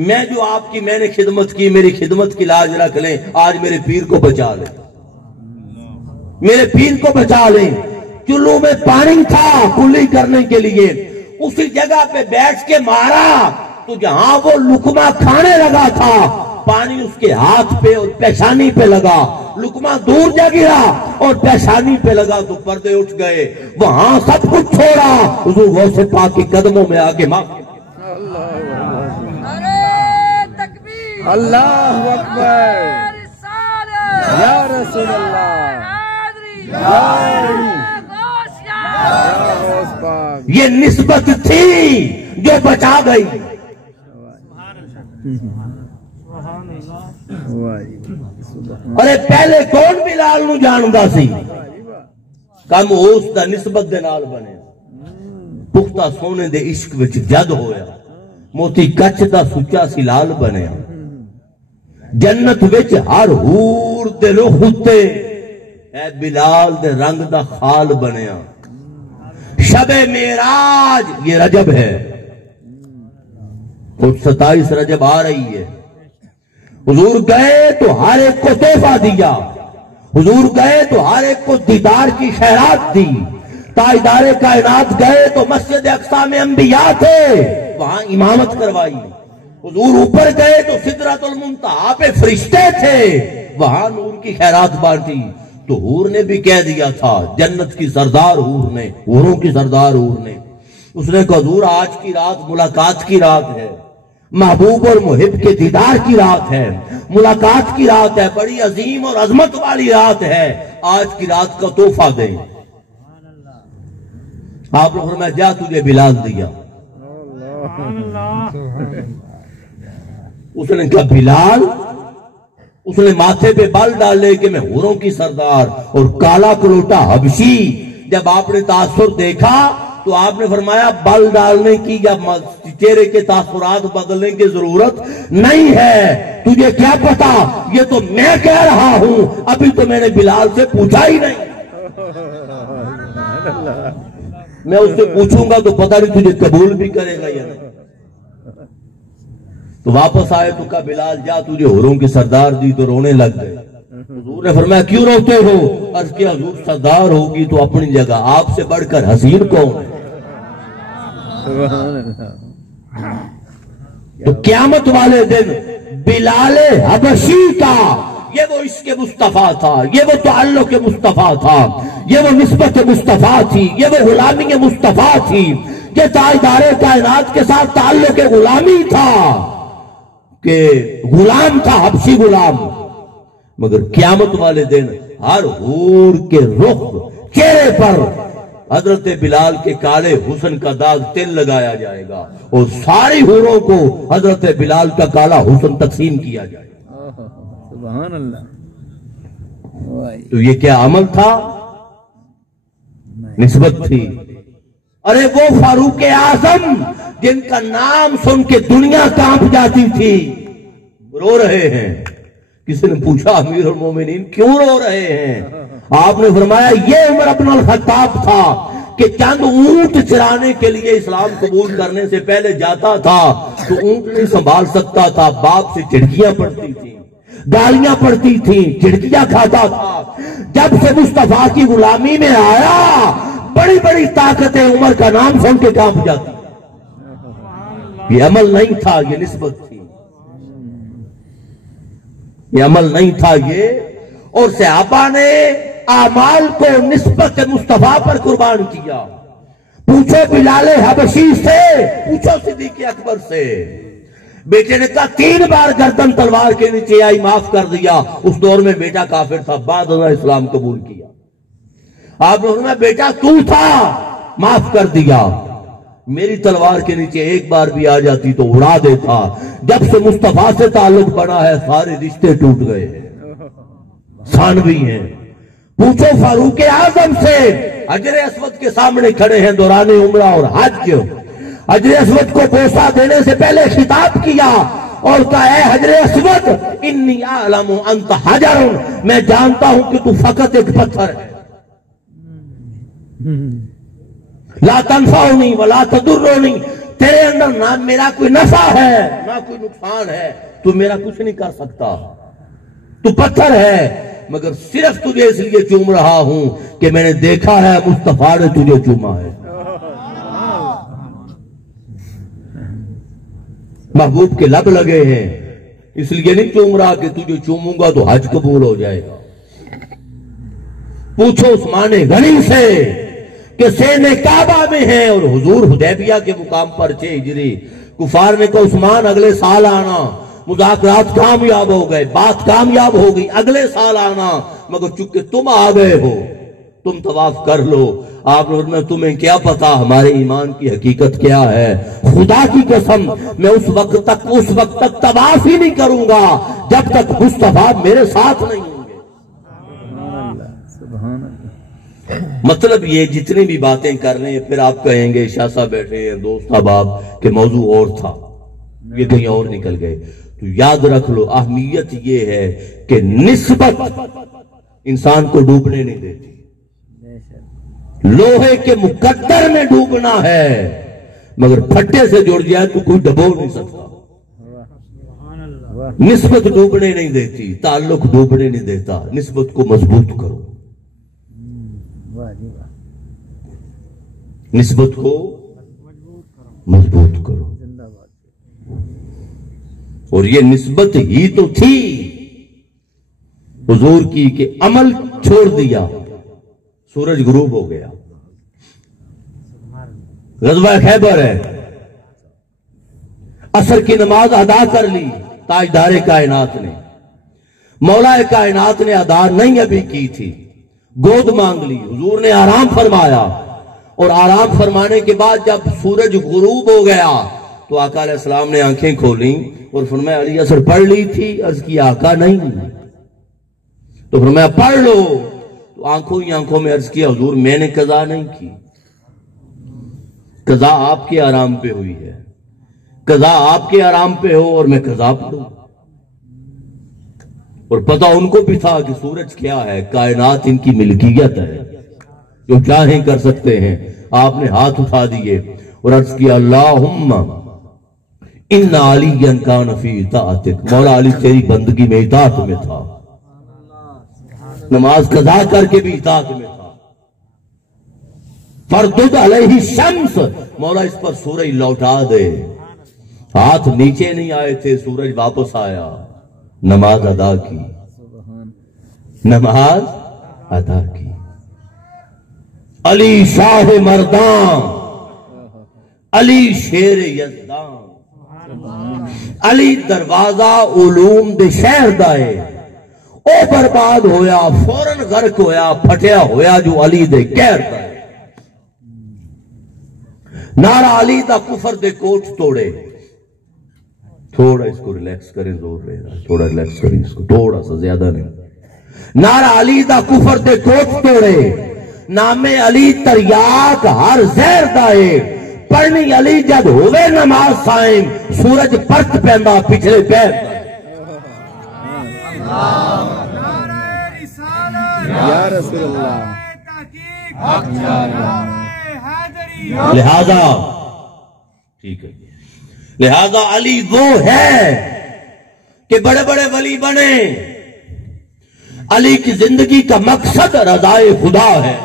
میں جو آپ کی میں نے خدمت کی، میری خدمت کی لاج رکھ لیں، آج میرے پیر کو بچا لیں، میرے پیر کو بچا لیں۔ چلو میں پانی تھا کلی کرنے کے لیے، اسی جگہ پہ بیٹھ کے مارا تو جہاں وہ لقمہ کھانے لگا تھا پانی اس کے ہاتھ پہ اور پیشانی پہ لگا، لقمہ دور جا گرا اور پیشانی پہ لگا تو پردے اٹھ گئے، وہاں سب کچھ چھوڑا، حضور غوث پاک کے قدموں میں آگے معافی۔ اللہ اکبر، یا رسول اللہ، یہ نسبت تھی جو بچا گئی۔ ارے پہلے کون بلال نو جاندا سی، کم اس دا نسبت دے نال بنے، پختہ سونے دے عشق وچ جد ہویا، موتی کچ دا سچا سی لال بنیا، جنت وچ ہر حور دے رخ اتے اے بلال دے رنگ دا خال بنیا۔ شب معراج یہ رجب ہے، اور 27 رجب آ رہی ہے، حضور گئے تو ہر ایک کو تحفہ دیا، حضور گئے تو ہر ایک کو دیدار کی خیرات دی، تاجدار کائنات گئے تو مسجد اقصی میں انبیاء تھے، وہاں امامت کروائی، حضور اوپر گئے تو سدرۃ المنتہا پہ فرشتے تھے، وہاں نور کی خیرات بانٹی۔ تو حور نے بھی کہہ دیا تھا، جنت کی سردار حور نے، حوروں کی سردار حور نے، اس نے کہا حضور آج کی رات ملاقات کی رات ہے، محبوب اور محب کے دیدار کی رات ہے، ملاقات کی رات ہے، بڑی عظیم اور عظمت والی رات ہے، آج کی رات کا تحفہ دیں. آپ نے فرمایا جا تجھے بلال دیا. اس نے کہا بلال؟ اس نے ماتھے پہ بال ڈالے کہ میں حوروں کی سردار اور کالا کلوٹا حبشی. جب آپ نے تاثر دیکھا تو آپ نے فرمایا بال ڈالنے کی یا چہرے کے تاثرات بدلنے کی ضرورت نہیں ہے. تجھے کیا پتا، یہ تو میں کہہ رہا ہوں، ابھی تو میں نے بلال سے پوچھا ہی نہیں. میں اس سے پوچھوں گا تو پتہ نہیں تجھے قبول بھی کرے گا یا نہیں. تو واپس آئے تو کہا بلال جا تجھے حوروں کی سردار دی. تو رونے لگ گئے. حضور نے فرمایا کیوں روتے ہو؟ عرض کیا حضور سردار ہوگی تو اپنی جگہ، آپ سے بڑھ کر حسین کون ہے؟ تو قیامت والے دن بلال حبشی کا یہ وہ عشق مصطفیٰ تھا، یہ وہ تعلق مصطفیٰ تھا، یہ وہ نسبت مصطفیٰ تھی، یہ وہ غلامی مصطفیٰ تھی، یہ تاجدار کائنات کے ساتھ تعلق غلامی تھا کہ غلام تھا، حبشی غلام. مگر قیامت والے دن ہر حور کے رخ چہرے پر حضرت بلال کے کالے حسن کا داغ تل لگایا جائے گا اور ساری حوروں کو حضرت بلال کا کالا حسن تقسیم کیا جائے گا. سبحان اللہ. تو یہ کیا عمل تھا؟ نسبت تھی. ارے وہ فاروق اعظم جن کا نام سن کے دنیا کانپ جاتی تھی رو رہے ہیں. کسی نے پوچھا امیر المومنین کیوں رو رہے ہیں؟ آپ نے فرمایا یہ عمر بن الخطاب تھا کہ چند اونٹ چرانے کے لیے اسلام قبول کرنے سے پہلے جاتا تھا تو اونٹ نہیں سنبھال سکتا تھا، باپ سے چڑکیاں پڑتی تھیں، گالیاں پڑتی تھیں، چڑکیاں کھاتا تھا. جب سے مصطفیٰ کی غلامی میں آیا بڑی بڑی طاقتیں عمر کا نام سن کے کانپ جاتی. یہ عمل نہیں تھا، یہ نسبت تھی. یہ عمل نہیں تھا یہ. اور صحابہ نے اعمال کو نسبت مصطفیٰ پر قربان کیا. پوچھو بلال حبشی سے، پوچھو صدیق اکبر سے. بیٹے نے کہا 3 بار گردن تلوار کے نیچے آئی، معاف کر دیا. اس دور میں بیٹا کافر تھا، بعد ازاں اسلام قبول کیا. آپ نے فرمایا بیٹا تو تھا، معاف کر دیا. میری تلوار کے نیچے ایک بار بھی آ جاتی تو اڑا دیتا. جب سے مصطفیٰ سے تعلق بنا ہے سارے رشتے ٹوٹ گئے ہیں، ثانوی ہیں. پوچھو فاروق اعظم سے، حجر اسود کے سامنے کھڑے ہیں دوران عمرہ اور حج. حجر اسود کو بوسہ دینے سے پہلے خطاب کیا اور کہا اے حجر اسود انی اعلم انت حجر، میں جانتا ہوں کہ تو فقط ایک پتھر ہے. لا تنفعنی ولا تضرنی، تیرے اندر نہ میرا کوئی نفع ہے نہ کوئی نقصان ہے، تو میرا کچھ نہیں کر سکتا، تو پتھر ہے. مگر صرف تجھے اس لیے چوم رہا ہوں کہ میں نے دیکھا ہے مصطفیٰ نے تجھے چوما ہے. محبوب کے لب لگے ہیں اس لیے نہیں چوم رہا کہ تجھے چوموں گا تو حج قبول ہو جائے گا. پوچھو عثمان غنی سے کہ سین کعبہ میں ہیں اور حضور حدیبیہ کے مقام پر 6 ہجری. کفار نے کہا عثمان اگلے سال آنا. مذاکرات کامیاب ہو گئے، بات کامیاب ہو گئی، اگلے سال آنا. مگر چونکہ تم آ گئے ہو تم طواف کر لو. آپ نے فرمایا تمہیں کیا پتا ہمارے ایمان کی حقیقت کیا ہے؟ خدا کی قسم میں اس وقت تک طواف ہی نہیں کروں گا جب تک مصطفیٰ میرے ساتھ نہیں ہوں گے. سبحان اللہ. مطلب یہ جتنی بھی باتیں کر رہے ہیں پھر آپ کہیں گے شاہ صاحب بیٹھے ہیں دوست احباب کہ موضوع اور تھا، یہ کہیں اور نکل گئے. تو یاد رکھ لو اہمیت یہ ہے کہ نسبت انسان کو ڈوبنے نہیں دیتی. لوہے کے مقدر میں ڈوبنا ہے مگر پھٹے سے جڑ جائے تو کوئی ڈبو نہیں سکتا. نسبت ڈوبنے نہیں دیتی، تعلق ڈوبنے نہیں دیتا. نسبت کو مضبوط کرو، نسبت کو مضبوط کرو. اور یہ نسبت ہی تو تھی حضور کی کہ عمل چھوڑ دیا، سورج غروب ہو گیا. غزوہ خیبر ہے، عصر کی نماز ادا کر لی تاجدار کائنات نے. مولا کائنات نے ادا نہیں ابھی کی تھی. گود مانگ لی، حضور نے آرام فرمایا، اور آرام فرمانے کے بعد جب سورج غروب ہو گیا تو آقا علیہ السلام نے آنکھیں کھولیں اور فرمایا علی اثر پڑھ لی تھی؟ عرض کی آقا نہیں، تو فرمایا پڑھ لو، تو آنکھوں ہی آنکھوں میں عرض کیا حضور میں نے قضا نہیں کی، قضا آپ کے آرام پہ ہوئی ہے، قضا آپ کے آرام پہ ہو اور میں قضا پڑھوں۔ اور پتہ ان کو بھی تھا کہ سورج کیا ہے، کائنات ان کی ملکیت ہے، جو چاہیں کر سکتے ہیں۔ آپ نے ہاتھ اٹھا دیے اور عرض کیا اللہم ان علی کان فی اطاعتک، مولا علی تیری بندگی میں اطاعت میں تھا، نماز قضا کر کے بھی اطاعت میں تھا۔ فردد علیہ الشمس، مولا اس پر سورج لوٹا دے۔ ہاتھ نیچے نہیں آئے تھے، سورج واپس آیا، نماز ادا کی، نماز ادا کی۔ علی شاہ مردان، علی شیر یزدان، علی دروازہ علوم دے شہر دائے، او برباد ہویا فوراں غرق ہویا پھٹیا ہویا جو علی دے کہر دائے۔ نعرہ علی دا کفر دے کوٹ توڑے۔ تھوڑا اس کو ریلیکس کریں، زور رہے گا، تھوڑا ریلیکس کریں اس کو، تھوڑا سا زیادہ نہیں۔ نعرہ علی دا کفر دے کوٹ توڑے، نام علی تریاک ہر زہر دائے، پڑھنی علی جد ہوئے نماز سائم، سورج پرت پہندا پچھلے پیر یا رسول اللہ، لہذا ٹھیک ہے، لہذا علی وہ ہے کہ بڑے بڑے ولی بنے۔ علی کی زندگی کا مقصد رضائے خدا ہے،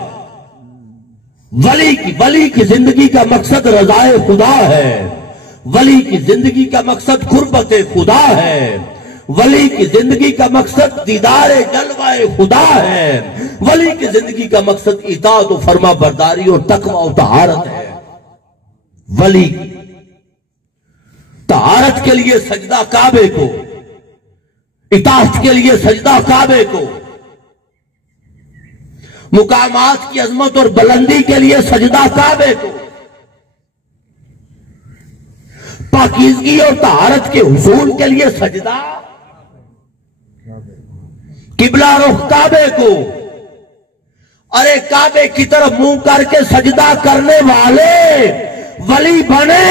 ولی کی زندگی کا مقصد رضائے خدا ہے، ولی کی زندگی کا مقصد قربت خدا ہے، ولی کی زندگی کا مقصد دیدار جلوہ خدا ہے، ولی کی زندگی کا مقصد اطاعت و فرما برداری اور تقوی و طہارت ہے۔ ولی طہارت کے لیے سجدہ کعبے کو، اطاعت کے لیے سجدہ کعبے کو، مقامات کی عظمت اور بلندی کے لیے سجدہ کعبے کو، پاکیزگی اور طہارت کے حصول کے لیے سجدہ قبلہ رخ کعبے کو۔ ارے کعبے کی طرف منہ کر کے سجدہ کرنے والے ولی بنے،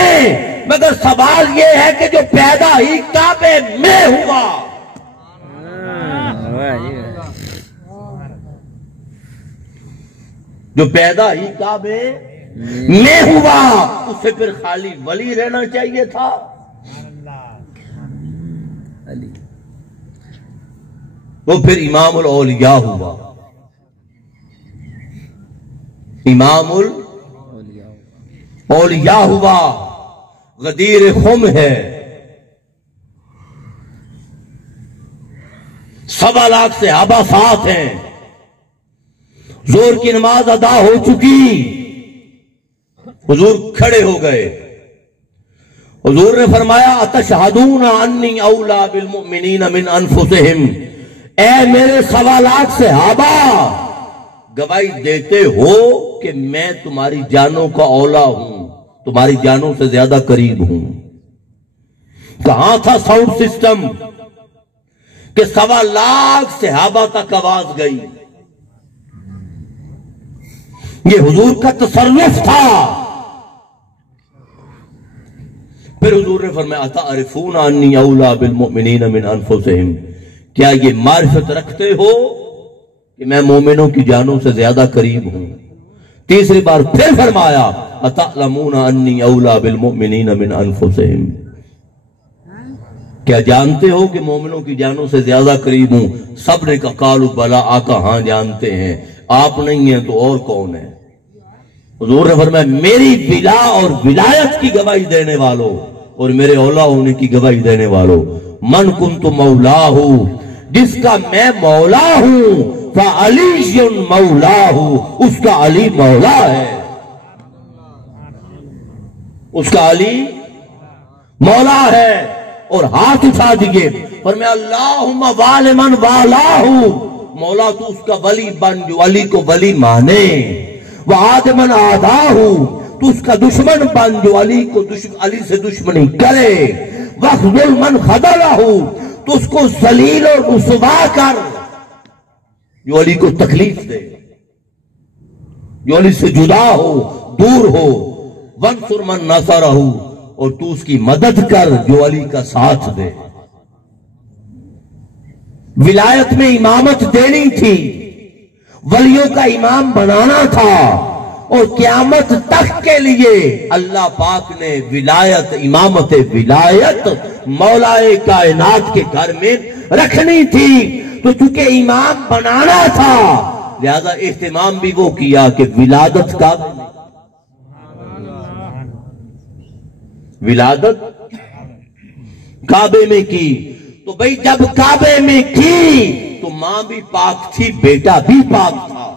مگر سوال یہ ہے کہ جو پیدا ہی کعبے میں ہوا، جو پیدا ہی کعبے میں ہوا، اسے پھر خالی ولی رہنا چاہیے تھا؟ وہ پھر امام الاولیاء ہوا، امام الاولیاء ہوا، غدیر خم ہے، 1.25 لاکھ صحابہ ساتھ ہیں، زور کی نماز ادا ہو چکی، حضور کھڑے ہو گئے، حضور نے فرمایا اتشہدون انی اولا بالمؤمنین من انفسہم، اے میرے 1.25 لاکھ صحابہ، گواہی دیتے ہو کہ میں تمہاری جانوں کا اولا ہوں، تمہاری جانوں سے زیادہ قریب ہوں۔ کہاں تھا ساؤنڈ سسٹم کہ 1.25 لاکھ صحابہ تک آواز گئی؟ یہ حضور کا تصرف تھا۔ پھر حضور نے فرمایا اتعرفون انی اولا بالمؤمنین من انفسہم، کیا یہ معرفت رکھتے ہو کہ میں مومنوں کی جانوں سے زیادہ قریب ہوں؟ تیسری بار پھر فرمایا اتعلمون انی اولا بالمؤمنین من انفسہم، کیا جانتے ہو کہ مومنوں کی جانوں سے زیادہ قریب ہوں؟ سب نے کہا قالوا بلا، آقا ہاں جانتے ہیں، آپ نہیں ہیں تو اور کون ہے؟ حضور نے فرمایا میری ولا اور ولایت کی گواہی دینے والوں اور میرے اولا ہونے کی گواہی دینے والوں، من کنت مولاہ، جس کا میں مولا ہوں، فعلی مولاہ، اس کا علی مولا ہے، اس کا علی مولا ہے۔ اور ہاتھ اٹھا دیئے فرمایا اللہم والمن والاہ، مولا تو اس کا ولی بن جو علی کو ولی مانے، وعادمن آداہو تو اس کا دشمن بن جو علی سے دشمنی کرے، وخذل من خذلہو تو اس کو ذلیل اور رسوا کر جو علی کو تکلیف دے، جو علی سے جدا ہو، دور ہو، وانصر من نصرہو اور تو اس کی مدد کر جو علی کا ساتھ دے۔ ولایت میں امامت دینی تھی، ولیوں کا امام بنانا تھا، اور قیامت تک کے لیے اللہ پاک نے ولایت، امامت ولایت مولا کائنات کے گھر میں رکھنی تھی، تو چونکہ امام بنانا تھا لہذا اہتمام بھی وہ کیا کہ ولادت کا ولادت کعبے میں کی۔ تو بھئی جب کعبے میں کی تو ماں بھی پاک تھی، بیٹا بھی پاک تھا۔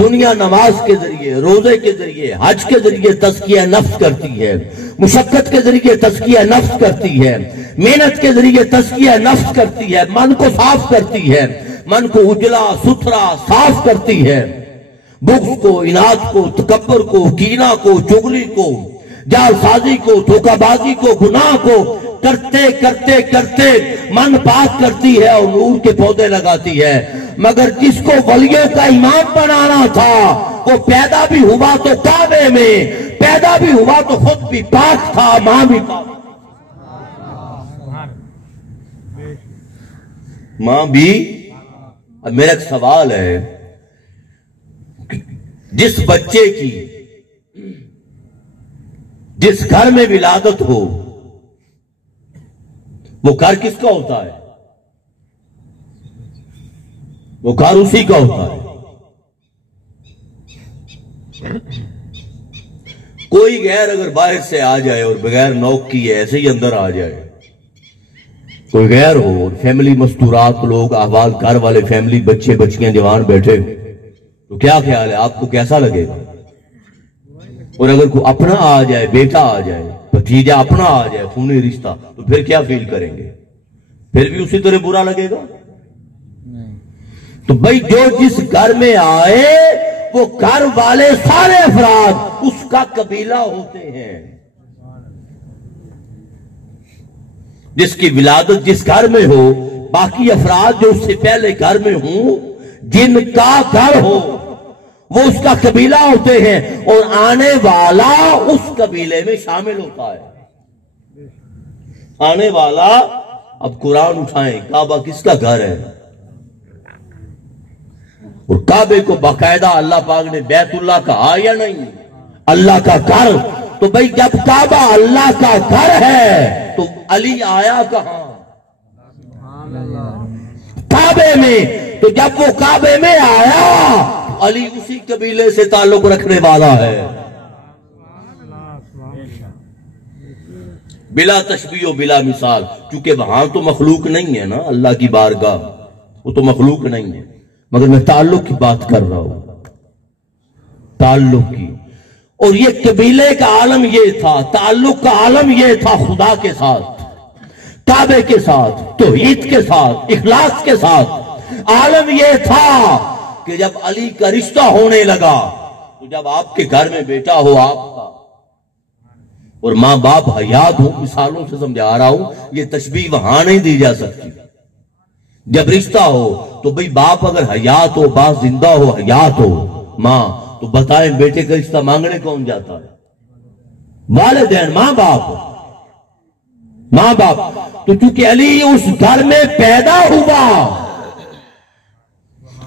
دنیا نماز کے ذریعے، روزے کے ذریعے، حج کے ذریعے تزکیہ نفس کرتی ہے، مشقت کے ذریعے تزکیہ نفس کرتی ہے، محنت کے ذریعے تزکیہ نفس کرتی ہے، من کو صاف کرتی ہے، من کو اجلا ستھرا صاف کرتی ہے، بغض کو، اناد کو، تکبر کو، کینہ کو، چغلی کو، جال سازی کو، دھوکہ بازی کو، گناہ کو کرتے کرتے کرتے من پاک کرتی ہے اور نور کے پودے لگاتی ہے۔ مگر جس کو ولیوں کا امام بنانا تھا وہ پیدا بھی ہوا تو کعبے میں، پیدا بھی ہوا تو خود بھی پاک تھا، ماں بھی پاک، ماں بھی۔ اب میرا ایک سوال ہے، جس بچے کی جس گھر میں ولادت ہو وہ گھر کس کا ہوتا ہے؟ وہ گھر اسی کا ہوتا ہے۔ کوئی غیر اگر باہر سے آ جائے اور بغیر نوک کیے ایسے ہی اندر آ جائے، کوئی غیر ہو اور فیملی مستورات لوگ، احوال گھر والے فیملی، بچے بچیاں جوان بیٹھے، تو کیا خیال ہے آپ کو کیسا لگے گا؟ اور اگر کوئی اپنا آ جائے، بیٹا آ جائے، بھتیجا اپنا آ جائے، خونی رشتہ، تو پھر کیا فیل کریں گے؟ پھر بھی اسی طرح برا لگے گا؟ تو بھئی جو جس گھر میں آئے وہ گھر والے سارے افراد اس کا قبیلہ ہوتے ہیں۔ جس کی ولادت جس گھر میں ہو، باقی افراد جو اس سے پہلے گھر میں ہوں، جن کا گھر ہو وہ اس کا قبیلہ ہوتے ہیں، اور آنے والا اس قبیلے میں شامل ہوتا ہے۔ آنے والا، اب قرآن اٹھائیں، کعبہ کس کا گھر ہے؟ اور کعبے کو باقاعدہ اللہ پاک نے بیت اللہ کہا یا نہیں؟ اللہ کا گھر۔ تو بھئی جب کعبہ اللہ کا گھر ہے تو علی آیا کہاں؟ کعبے میں۔ تو جب وہ کعبے میں آیا، علی اسی قبیلے سے تعلق رکھنے والا ہے، بلا تشبیہ و بلا مثال، چونکہ وہاں تو مخلوق نہیں ہے نا، اللہ کی بارگاہ وہ تو مخلوق نہیں ہے، مگر میں تعلق کی بات کر رہا ہوں، تعلق کی۔ اور یہ قبیلے کا عالم یہ تھا، تعلق کا عالم یہ تھا خدا کے ساتھ، کعبے کے ساتھ، توحید کے ساتھ، اخلاص کے ساتھ۔ عالم یہ تھا کہ جب علی کا رشتہ ہونے لگا، تو جب آپ کے گھر میں بیٹا ہو آپ کا، اور ماں باپ حیات ہو، مثالوں سے سمجھا رہا ہوں، یہ تشبیہ وہاں نہیں دی جا سکتی۔ جب رشتہ ہو تو بھئی باپ اگر حیات ہو، باپ زندہ ہو، حیات ہو، ماں، تو بتائیں بیٹے کا رشتہ مانگنے کون جاتا ہے؟ والدین، ماں باپ، ماں باپ۔ تو چونکہ علی اس گھر میں پیدا ہوا،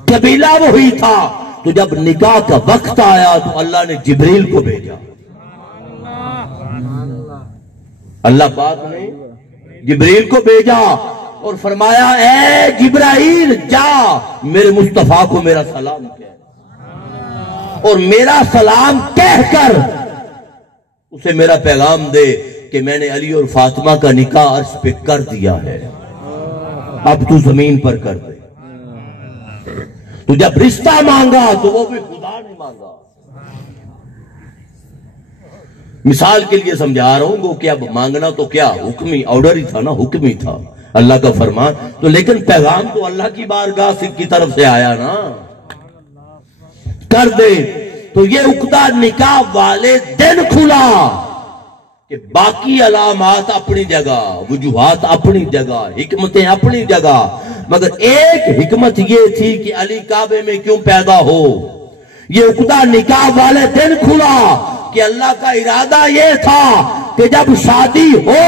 قبیلہ وہی تھا، تو جب نکاح کا وقت آیا تو اللہ نے جبریل کو بھیجا، اللہ پاک نے جبریل کو بھیجا اور فرمایا اے جبرائیل جا میرے مصطفیٰ کو میرا سلام کہہ، اور میرا سلام کہہ کر اسے میرا پیغام دے کہ میں نے علی اور فاطمہ کا نکاح عرش پہ کر دیا ہے، اب تو زمین پر کر دے۔ تو جب رشتہ مانگا تو وہ بھی خدا نے مانگا۔ مثال کے لیے سمجھا رہا ہوں کہ اب مانگنا تو کیا حکمی آرڈر ہی تھا نا، حکمی تھا، اللہ کا فرمان تو، لیکن پیغام تو اللہ کی بارگاہ سے کی طرف سے آیا نا، کر دے تو یہ عقدہ نکاح والے دن کھلا کہ باقی علامات اپنی جگہ، وجوہات اپنی جگہ، حکمتیں اپنی جگہ، مگر ایک حکمت یہ تھی کہ علی کعبے میں کیوں پیدا ہو۔ یہ عقدہ نکاح والے دن کھلا کہ اللہ کا ارادہ یہ تھا کہ جب شادی ہو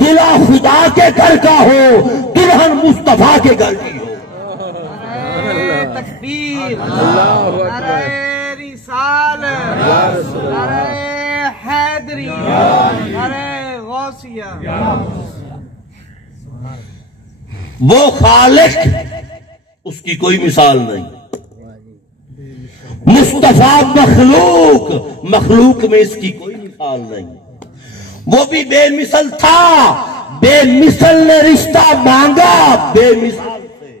دلہا خدا کے گھر کا ہو، دلہن مصطفیٰ کے گھر کی ہو۔ نعرہ تکبیر، نعرہ رسالت، نعرہ حیدری، نعرہ غوثیہ۔ وہ خالق اس کی کوئی مثال نہیں، مصطفیٰ مخلوق، مخلوق میں اس کی کوئی مثال نہیں۔ وہ بھی بے مثل تھا، بے مثل نے رشتہ مانگا بے مثال سے۔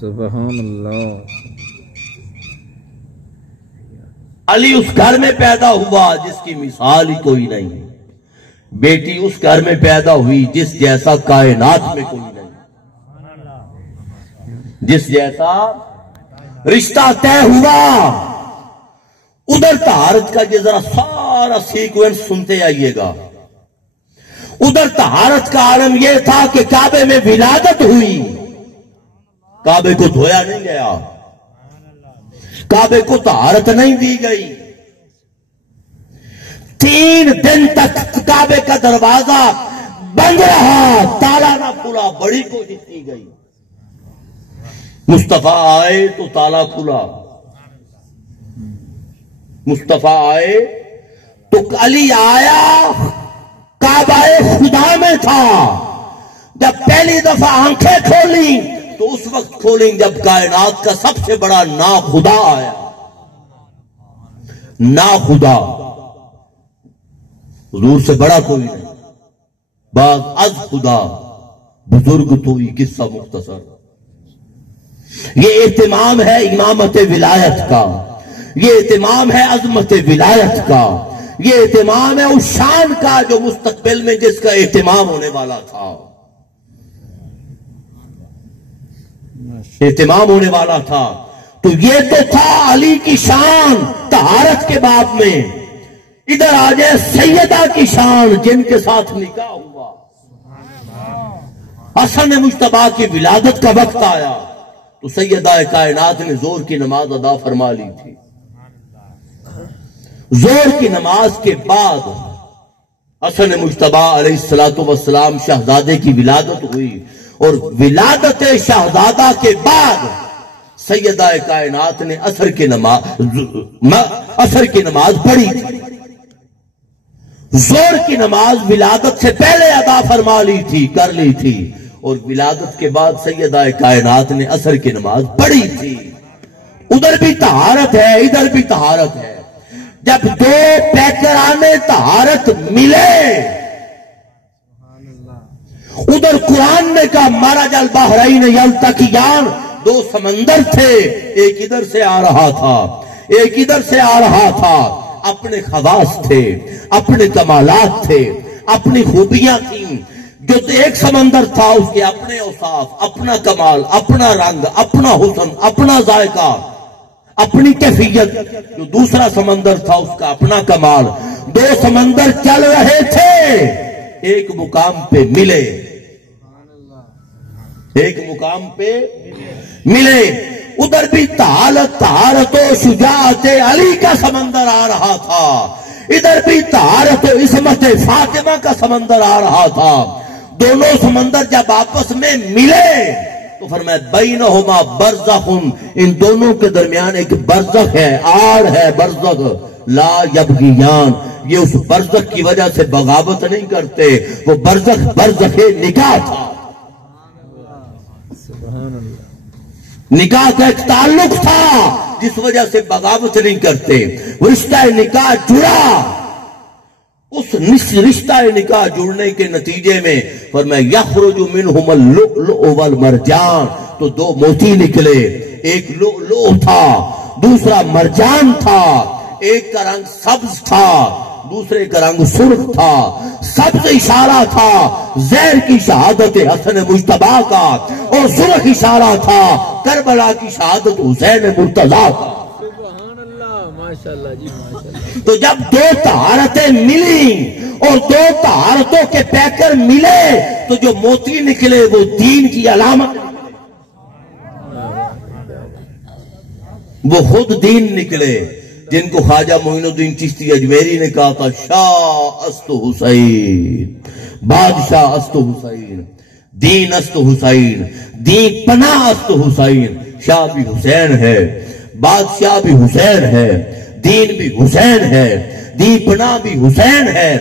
سبحان اللہ۔ علی اس گھر میں پیدا ہوا جس کی مثال ہی کوئی نہیں، بیٹی اس گھر میں پیدا ہوئی جس جیسا کائنات میں کوئی نہیں، جس جیسا رشتہ طے ہوا۔ ادھر طہارت کا یہ ذرا سارا سیکوینس سنتے آئیے گا۔ ادھر طہارت کا عالم یہ تھا کہ کعبے میں ولادت ہوئی، کعبے کو دھویا نہیں گیا، کعبے کو طہارت نہیں دی گئی۔ 3 دن تک کعبے کا دروازہ بند رہا، تالا نہ کھلا، بڑی کوشش کی گئی۔ مصطفیٰ آئے تو تالا کھلا، مصطفیٰ آئے تو علی آیا، کعبہ خدا میں تھا۔ جب پہلی دفعہ آنکھیں کھولیں تو اس وقت کھولیں جب کائنات کا سب سے بڑا ناخدا آیا۔ ناخدا حضور سے بڑا کوئی نہیں، بعض از خدا بزرگ توئی، قصہ مختصر۔ یہ اہتمام ہے امامت ولایت کا، یہ اہتمام ہے عظمت ولایت کا، یہ اہتمام ہے اس شان کا جو مستقبل میں جس کا اہتمام ہونے والا تھا، اہتمام ہونے والا تھا۔ تو یہ تو تھا علی کی شان طہارت کے باب میں۔ ادھر آ جائے سیدہ کی شان جن کے ساتھ نکاح ہوا۔ حسن مجتبیٰ کی ولادت کا وقت آیا تو سیدہ کائنات نے زور کی نماز ادا فرما لی تھی۔ زور کی نماز کے بعد حسن مجتبیٰ علیہ السلام شہزادے کی ولادت ہوئی، اور ولادت شہزادہ کے بعد سیدہ کائنات نے عصر کی نماز پڑھی تھی۔ زور کی نماز ولادت سے پہلے ادا فرما لی تھی، کر لی تھی، اور ولادت کے بعد سیدہ کائنات نے عصر کی نماز پڑھی تھی۔ ادھر بھی طہارت ہے، ادھر بھی طہارت ہے۔ جب 2 پیکرانے طہارت ملے، ادھر قرآن نے کہا مرج البحرین یلتقیان، 2 سمندر تھے، ایک ادھر سے آ رہا تھا، ایک ادھر سے آ رہا تھا۔ اپنے خواص تھے، اپنے کمالات تھے، اپنی خوبیاں تھیں۔ جو ایک سمندر تھا اس کے اپنے اوصاف، اپنا کمال، اپنا رنگ، اپنا حسن، اپنا ذائقہ، اپنی کیفیت۔ جو دوسرا سمندر تھا اس کا اپنا کمال۔ 2 سمندر چل رہے تھے، ایک مقام پہ ملے، ایک مقام پہ ملے۔ ادھر بھی طہارت و شجاعت علی کا سمندر آ رہا تھا، ادھر بھی طہارت و عصمت فاطمہ کا سمندر آ رہا تھا۔ دونوں سمندر جب آپس میں ملے تو فرمایا بینہما برزخ، ان دونوں کے درمیان ایک برزخ ہے، آڑ ہے، برزخ لا یبغیان۔ یہ اس برزخ کی وجہ سے بغاوت نہیں کرتے، وہ برزخ برزخ نکاح تھا۔ نکاح کا ایک تعلق تھا جس وجہ سے بغاوت نہیں کرتے۔ رشتہ نکاح جڑا، اس رشتہ نکاح جڑنے کے نتیجے میں فرمایا یخرج منہم اللؤلؤ والمرجان، تو 2 موتی نکلے، ایک لؤلؤ تھا، دوسرا مرجان تھا۔ ایک کا رنگ سبز تھا، دوسرے کا رنگ سرخ تھا۔ سبز اشارہ تھا زہر کی شہادت حسن مجتبیٰ کا، اور سرخ اشارہ تھا کربلا کی شہادت حسین مرتضیٰ کا۔ سبحان اللہ، ماشاءاللہ جی ماشاءاللہ۔ تو جب دو طہارتیں ملی اور دو طہارتوں کے پیکر ملے تو جو موتی نکلے وہ دین کی علامت، وہ خود دین نکلے، جن کو خواجہ معین الدین چشتی اجمیری نے کہا تھا شاہ است حسین، بادشاہ است حسین، دین است حسین، دین پناہ است حسین۔ شاہ بھی حسین ہے، بادشاہ بھی حسین ہے، دین بھی حسین ہے، دین پناہ بھی حسین ہے۔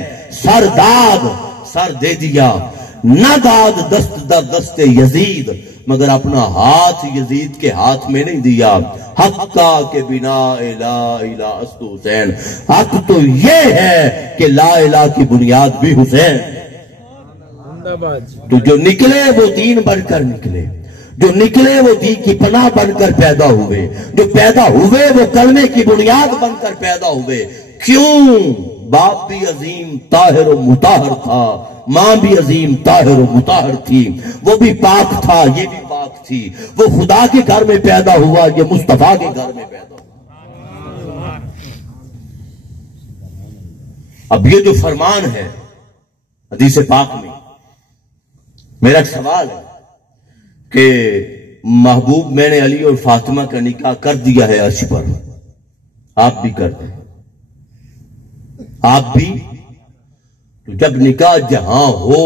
سر داد، سر دے دیا، نہ داد دست در دست یزید، مگر اپنا ہاتھ یزید کے ہاتھ میں نہیں دیا۔ حق کا کہ بنا لا الہ است حسین، حق تو یہ ہے کہ لا الہ کی بنیاد بھی حسین۔ زندہ باد۔ تو جو نکلے وہ دین بن کر نکلے، جو نکلے وہ دین کی پناہ بن کر پیدا ہوئے، جو پیدا ہوئے وہ کلمے کی بنیاد بن کر پیدا ہوئے۔ کیوں؟ باپ بھی عظیم طاہر و مطہر تھا، ماں بھی عظیم طاہر و مطہر تھی، وہ بھی پاک تھا، یہ بھی پاک تھی۔ وہ خدا کے گھر میں پیدا ہوا، یہ مصطفیٰ کے گھر میں پیدا ہوا۔ اب یہ جو فرمان ہے حدیث پاک میں، میرا ایک سوال ہے کہ محبوب میں نے علی اور فاطمہ کا نکاح کر دیا ہے عرش پر، آپ بھی کر دیں، آپ بھی۔ تو جب نکاح جہاں ہو،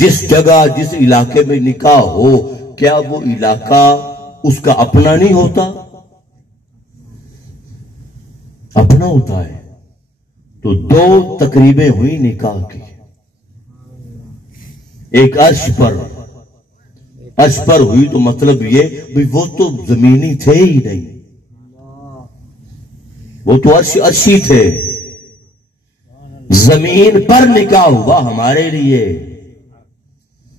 جس جگہ جس علاقے میں نکاح ہو، کیا وہ علاقہ اس کا اپنا نہیں ہوتا؟ اپنا ہوتا ہے۔ تو دو تقریبیں ہوئی نکاح کی، ایک عرش پر ہوئی، تو مطلب یہ بھی وہ تو زمینی تھے ہی نہیں، وہ تو عرشی تھے۔ زمین پر نکاح ہوا ہمارے لیے،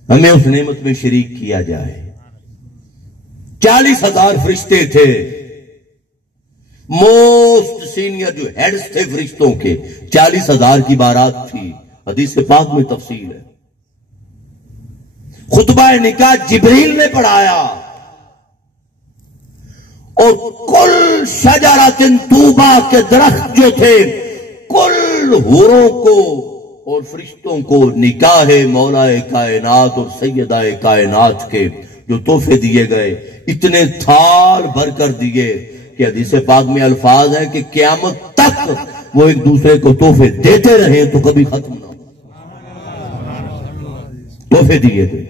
ہمیں اس نعمت میں شریک کیا جائے۔ 40,000 فرشتے تھے، موسٹ سینئر جو ہیڈز تھے فرشتوں کے، 40,000 کی بارات تھی، حدیث پاک میں تفصیل ہے۔ خطبہ نکاح جبریل نے پڑھایا، اور کل شجرۃ طوبیٰ کے درخت جو تھے، کل حوروں کو اور فرشتوں کو نکاح مولا کائنات اور سیدہ کائنات کے جو تحفے دیے گئے، اتنے تھال بھر کر دیے کہ حدیث پاک میں الفاظ ہیں کہ قیامت تک وہ ایک دوسرے کو تحفے دیتے رہے تو کبھی ختم نہ ہو۔ تحفے دیے گئے۔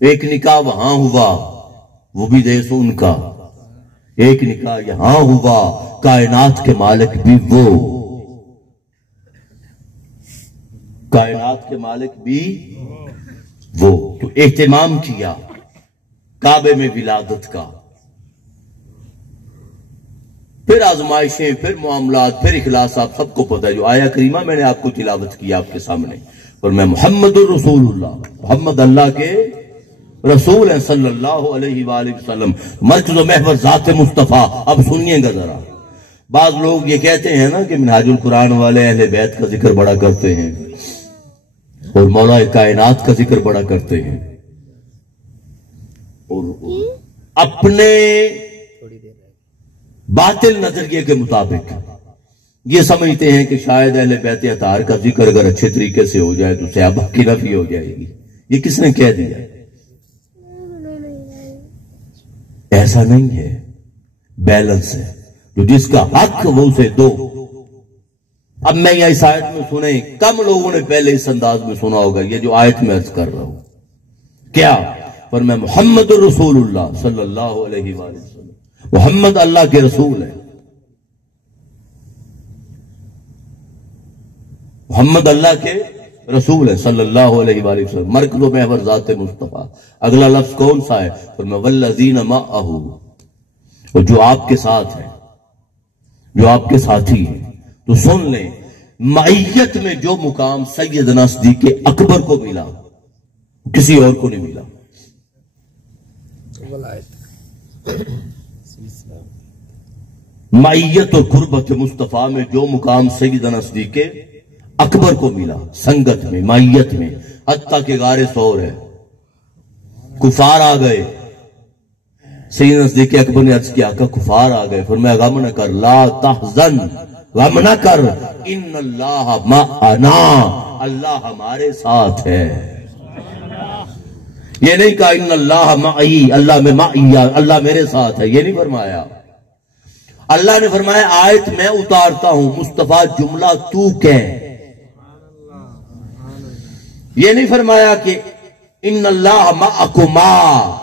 ایک نکاح وہاں ہوا، وہ بھی دیس ان کا، ایک نکاح یہاں ہوا، کائنات کے مالک بھی وہ، کائنات کے مالک بھی وہ۔ تو اہتمام کیا کعبے میں ولادت کا، پھر آزمائشیں، پھر معاملات، پھر اخلاص، آپ سب کو پتہ ہے۔ جو آیہ کریمہ میں نے آپ کو تلاوت کیا آپ کے سامنے، اور میں محمد الرسول اللہ، محمد اللہ کے رسول ہیں صلی اللہ علیہ وآلہ وسلم، مرکز و محور ذات مصطفیٰ۔ اب سنیے گا ذرا، بعض لوگ یہ کہتے ہیں نا کہ منہاج القرآن والے اہل بیت کا ذکر بڑا کرتے ہیں اور مولا کائنات کا ذکر بڑا کرتے ہیں، اور اپنے باطل نظریے کے مطابق یہ سمجھتے ہیں کہ شاید اہل بیت اطہار کا ذکر اگر اچھے طریقے سے ہو جائے تو صحابہ کی نفی ہو جائے گی۔ یہ کس نے کہہ دیا؟ ایسا نہیں ہے، بیلنس ہے، جو جس کا حق وہ اسے دو۔ اب میں یہ اس آیت میں سنیں، کم لوگوں نے پہلے اس انداز میں سنا ہوگا یہ جو آیت میں عرض کر رہا ہوں۔ کیا؟ پر میں محمد الرسول اللہ صلی اللہ علیہ وآلہ وسلم، محمد اللہ کے رسول ہے، محمد اللہ کے رسول ہے صلی اللہ علیہ وآلہ وسلم، مرکز و محور ذات مصطفیٰ۔ اگلا لفظ کون سا ہے؟ فرمایا والذین معہ، اور جو آپ کے ساتھ ہے، جو آپ کے ساتھی ہیں۔ تو سن لیں، معیت میں جو مقام سیدنا صدیق اکبر کو ملا کسی اور کو نہیں ملا۔ معیت اور قربت مصطفیٰ میں جو مقام سیدنا صدیق اکبر کو ملا، سنگت میں، معیت میں، حتیٰ کہ غار ثور ہے، کفار آ گئے، سیدنا صدیق اکبر نے عرض کیا کہ کفار آ گئے، فرمایا غم نہ کر، لا تحزن، غم نہ کر، ان اللہ معنا، اللہ ہمارے ساتھ ہے۔ یہ نہیں کہا ان اللہ معی، اللہ میں معی، اللہ میرے ساتھ ہے، یہ نہیں فرمایا۔ اللہ نے فرمایا آیت میں اتارتا ہوں، مصطفیٰ جملہ تو کہہ۔ یہ نہیں فرمایا کہ ان اللہ معکما،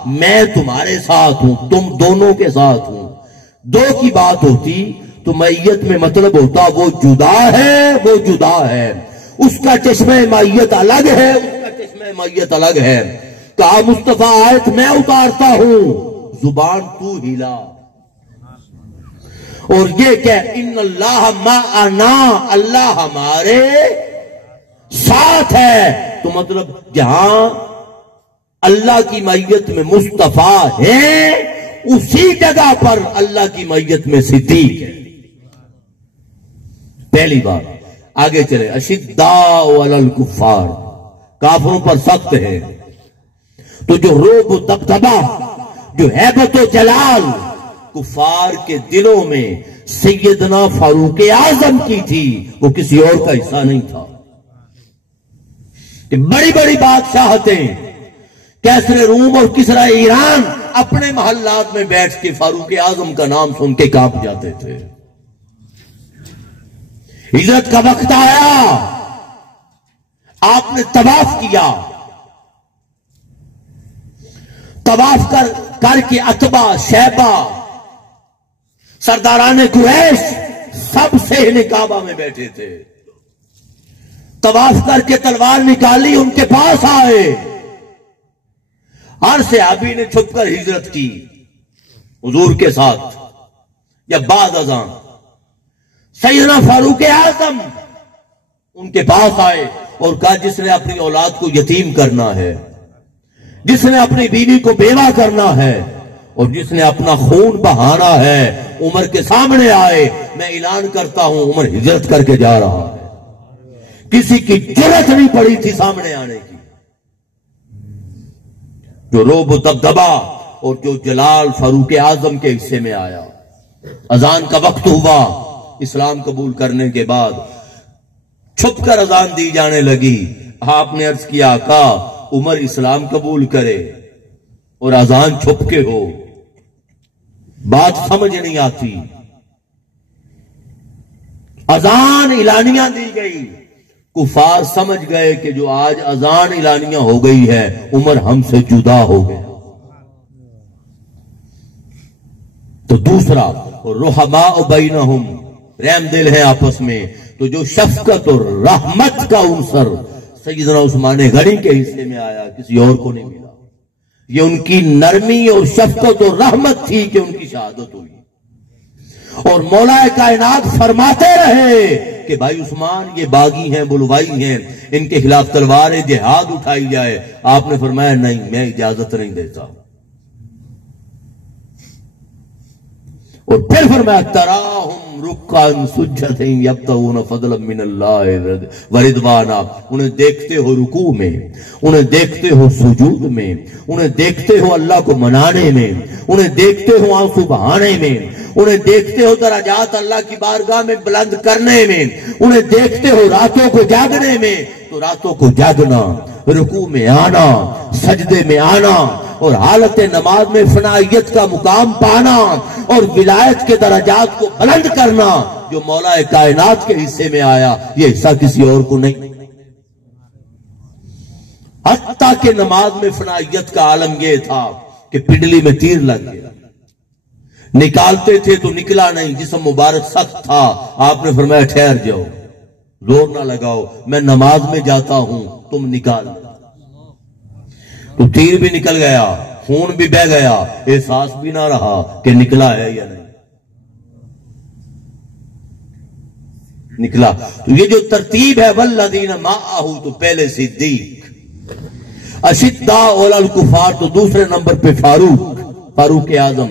میں تمہارے ساتھ ہوں، تم دونوں کے ساتھ ہوں۔ دو کی بات ہوتی تو معیت میں مطلب ہوتا وہ جدا ہے، وہ جدا ہے، اس کا چشمہ معیت الگ ہے، اس کا چشمہ معیت الگ ہے۔ کہا مصطفیٰ آیت میں اتارتا ہوں، زبان تو ہلا، اور یہ کہ ان اللہ معنا، اللہ ہمارے ساتھ ہے، تو مطلب جہاں اللہ کی معیت میں مصطفیٰ ہے اسی جگہ پر اللہ کی معیت میں صدیق ہے۔ پہلی بات، آگے چلے، اشداء علی الکفار، کافروں پر سخت ہے، تو جو رعب و دبدبہ، جو ہیبت و جلال کفار کے دلوں میں سیدنا فاروق اعظم کی تھی، وہ کسی اور کا حصہ نہیں تھا۔ کہ بڑی بڑی بادشاہتیں، کیسر روم اور کسرا ایران اپنے محلات میں بیٹھ کے فاروق اعظم کا نام سن کے کانپ جاتے تھے۔ ہجرت کا وقت آیا، آپ نے طواف کیا، طواف کر کے عتبہ، شیبہ، سرداران قریش سب صحن کعبہ میں بیٹھے تھے۔ طواف کر کے تلوار نکالی، ان کے پاس آئے، ہر صحابی نے چھپ کر ہجرت کی حضور کے ساتھ یا بعد ازاں۔ سیدنا فاروق اعظم ان کے پاس آئے اور کہا جس نے اپنی اولاد کو یتیم کرنا ہے، جس نے اپنی بیوی کو بیوہ کرنا ہے، اور جس نے اپنا خون بہانا ہے، عمر کے سامنے آئے، میں اعلان کرتا ہوں عمر ہجرت کر کے جا رہا ہے۔ کسی کی جرأت نہیں پڑی تھی سامنے آنے کی۔ جو رعب و دبدبہ اور جو جلال فاروق اعظم کے حصے میں آیا۔ اذان کا وقت ہوا، اسلام قبول کرنے کے بعد چھپ کر اذان دی جانے لگی۔ آپ نے عرض کیا آقا عمر اسلام قبول کرے اور اذان چھپ کے ہو، بات سمجھ نہیں آتی۔ اذان اعلانیہ دی گئی، کفار سمجھ گئے کہ جو آج اذان اعلانیہ ہو گئی ہے عمر ہم سے جدا ہو گیا۔ تو دوسرا، رحماء بینہم، رحم دل ہے آپس میں، تو جو شفقت اور رحمت کا عنصر سیدنا عثمان غنی کے حصے میں آیا، کسی اور کو نہیں ملا۔ یہ ان کی نرمی اور شفقت اور رحمت تھی کہ ان کی شہادت ہوئی۔ اور مولا کائنات فرماتے رہے کہ بھائی عثمان یہ باغی ہیں، بلوائی ہیں، ان کے خلاف تلوار جہاد اٹھائی جائے۔ آپ نے فرمایا نہیں، میں اجازت نہیں دیتا۔ اور پھر فرمایا تراہم رکعا سجدہ یبتغون فضلا من اللہ ورضوانا، انہیں دیکھتے ہو رکوع میں، انہیں دیکھتے ہو سجود میں، انہیں دیکھتے ہو اللہ کو منانے میں، انہیں دیکھتے ہو آنسو بہانے میں، انہیں دیکھتے ہو درجات اللہ کی بارگاہ میں بلند کرنے میں، انہیں دیکھتے ہو راتوں کو جاگنے میں، تو راتوں کو جاگنا، رکوع میں آنا، سجدے میں آنا، اور حالت نماز میں فنائیت کا مقام پانا اور ولایت کے درجات کو بلند کرنا جو مولا کائنات کے حصے میں آیا، یہ حصہ کسی اور کو نہیں۔ حتیٰ کہ نماز میں فنائیت کا عالم یہ تھا کہ پنڈلی میں تیر لگ گیا، نکالتے تھے تو نکلا نہیں، جسم مبارک سخت تھا۔ آپ نے فرمایا ٹھہر جاؤ، زور نہ لگاؤ، میں نماز میں جاتا ہوں، تم نکال۔ تو تیر بھی نکل گیا، خون بھی بہ گیا، احساس بھی نہ رہا کہ نکلا ہے یا نہیں نکلا۔ تو یہ جو ترتیب ہے والذین معہ، تو پہلے صدیق، اشداء علی الکفار، تو دوسرے نمبر پہ فاروق اعظم،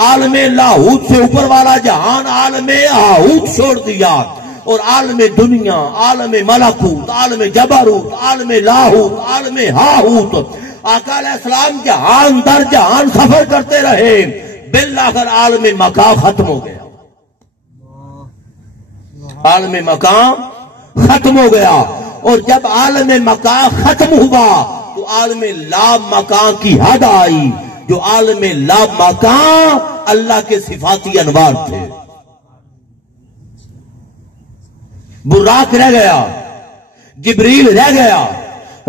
عالم لاہوت سے اوپر والا جہان عالم آہوت چھوڑ دیا اور عالم دنیا، عالم ملکوت، عالم جبروت، عالم لاہوت، عالم ہاہوت، آقا علیہ السلام جہان در جہان سفر کرتے رہے، بالآخر عالم مکان ختم ہو گیا، عالم مکان ختم ہو گیا، اور جب عالم مکان ختم ہوا تو عالم لا مکان کی حد آئی، جو عالم لا مکان اللہ کے صفاتی انوار تھے۔ براق رہ گیا، جبریل رہ گیا،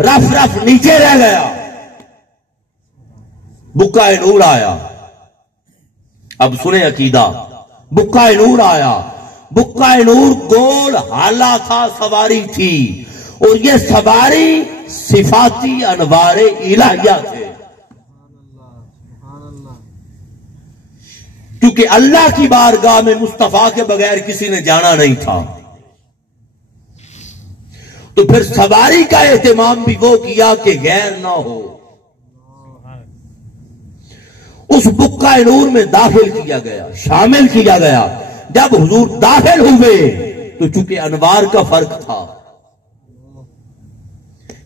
رف رف نیچے رہ گیا، بکا نور آیا۔ اب سنیں عقیدہ، بکا نور آیا، بکا نور گول حالا تھا، سواری تھی، اور یہ سواری صفاتی انوار الہیہ تھے، کیونکہ اللہ کی بارگاہ میں مصطفیٰ کے بغیر کسی نے جانا نہیں تھا، تو پھر سواری کا اہتمام بھی وہ کیا کہ غیر نہ ہو، اس بکا نور میں داخل کیا گیا، شامل کیا گیا۔ جب حضور داخل ہوئے تو چونکہ انوار کا فرق تھا،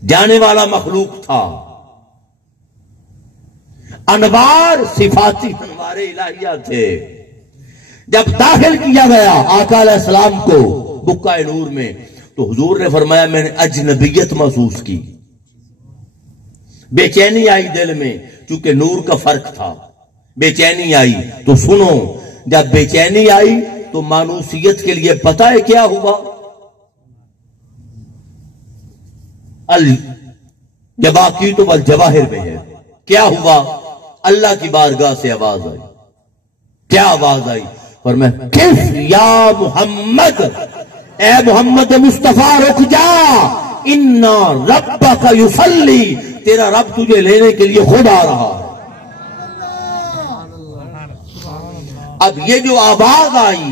جانے والا مخلوق تھا، انوار صفاتی انوار الہیہ تھے۔ جب داخل کیا گیا آقا علیہ السلام کو بکا نور میں، تو حضور نے فرمایا میں نے اجنبیت محسوس کی، بے چینی آئی دل میں، چونکہ نور کا فرق تھا، بے چینی آئی۔ تو سنو، جب بے چینی آئی تو مانوسیت کے لیے پتہ ہے کیا ہوا؟ الجواقیت والجواہر میں ہے، کیا ہوا؟ اللہ کی بارگاہ سے آواز آئی۔ کیا آواز آئی؟ فرمایا کف یا محمد، اے محمد مصطفیٰ رک جا، انا ربک یصلی، تیرا رب تجھے لینے کے لیے خود آ رہا ہے۔ اب یہ جو آواز آئی،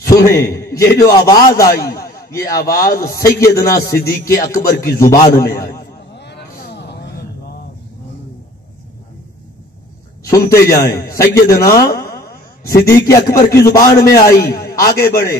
سنیں، یہ جو آواز آئی، یہ آواز سیدنا صدیق اکبر کی زبان میں آئی۔ سنتے جائیں، سیدنا صدیق اکبر کی زبان میں آئی۔ آگے بڑھے،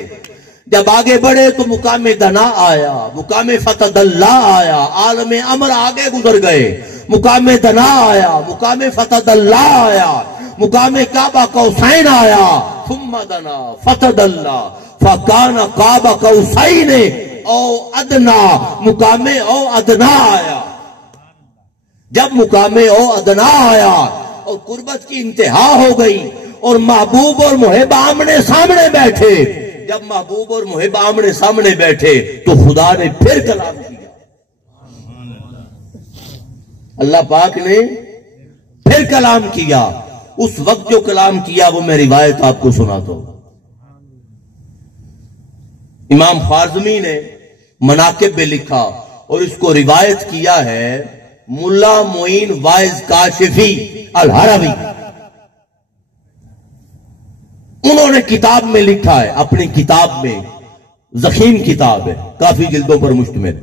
جب آگے بڑھے تو مقام دنا آیا، مقام فتح اللہ آیا، عالم امر آگے گزر گئے، مقام دنا آیا، مقام فتح اللہ آیا، مقام کعبہ قوسین آیا، ثم دنا فتح اللہ فکان کعبہ قوسین او ادنا، مقام او ادنا آیا۔ جب مقام او ادنا آیا اور قربت کی انتہا ہو گئی اور محبوب اور محب آمنے سامنے بیٹھے، جب محبوب اور محب آمنے سامنے بیٹھے تو خدا نے پھر کلام کیا، اللہ پاک نے پھر کلام کیا۔ اس وقت جو کلام کیا وہ میں روایت آپ کو سناتا ہوں۔ امام خارزمی نے مناقب میں لکھا اور اس کو روایت کیا ہے ملا معین وائز کاشفی الحروی، انہوں نے کتاب میں لکھا ہے، اپنی کتاب میں، ضخیم کتاب ہے، کافی جلدوں پر مشتمل،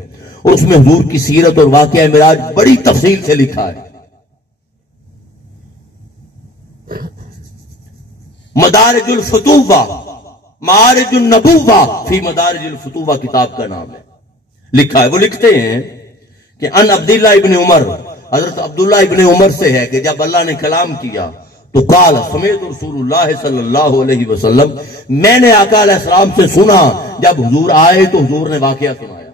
اور اس میں حضور کی سیرت اور واقعہ معراج بڑی تفصیل سے لکھا ہے۔ مدارج الفتوہ، معارج النبوہ فی مدارج الفتوہ کتاب کا نام ہے، لکھا ہے۔ وہ لکھتے ہیں کہ ان عبداللہ ابن عمر، حضرت عبداللہ ابن عمر سے ہے کہ جب اللہ نے کلام کیا تو قال سمعت رسول اللہ صلی اللہ علیہ وسلم، میں نے آقا علیہ السلام سے سنا، جب حضور آئے تو حضور نے واقعہ سنایا،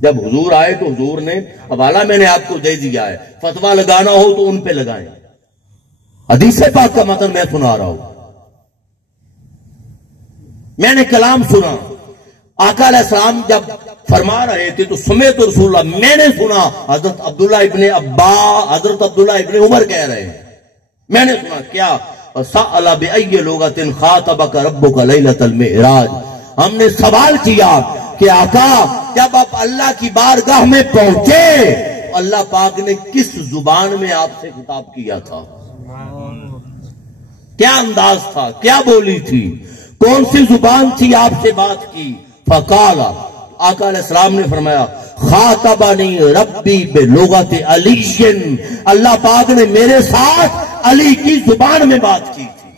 جب حضور آئے تو حضور نے حوالہ میں نے آپ کو دے دیا ہے، فتویٰ لگانا ہو تو ان پہ لگائیں، حدیث پاک کا متن میں سنا رہا ہوں۔ میں نے کلام سنا، آقا علیہ السلام جب فرما رہے تھے تو سمیت رسول اللہ، میں نے سنا، حضرت عبداللہ ابن عمر کہہ رہے ہیں، میں نے سنا کیا؟ سأل بأي لغة خاطبك ربك ليلة المعراج، ہم نے سوال کیا کہ آقا جب آپ اللہ کی بارگاہ میں پہنچے اللہ پاک نے کس زبان میں آپ سے خطاب کیا تھا، کیا انداز تھا، کیا بولی تھی، کون سی زبان تھی آپ سے بات کی؟ فقال، آقا علیہ السلام نے فرمایا خاطبنی ربی بلغت علی، اللہ پاک نے میرے ساتھ علی کی زبان میں بات کی تھی.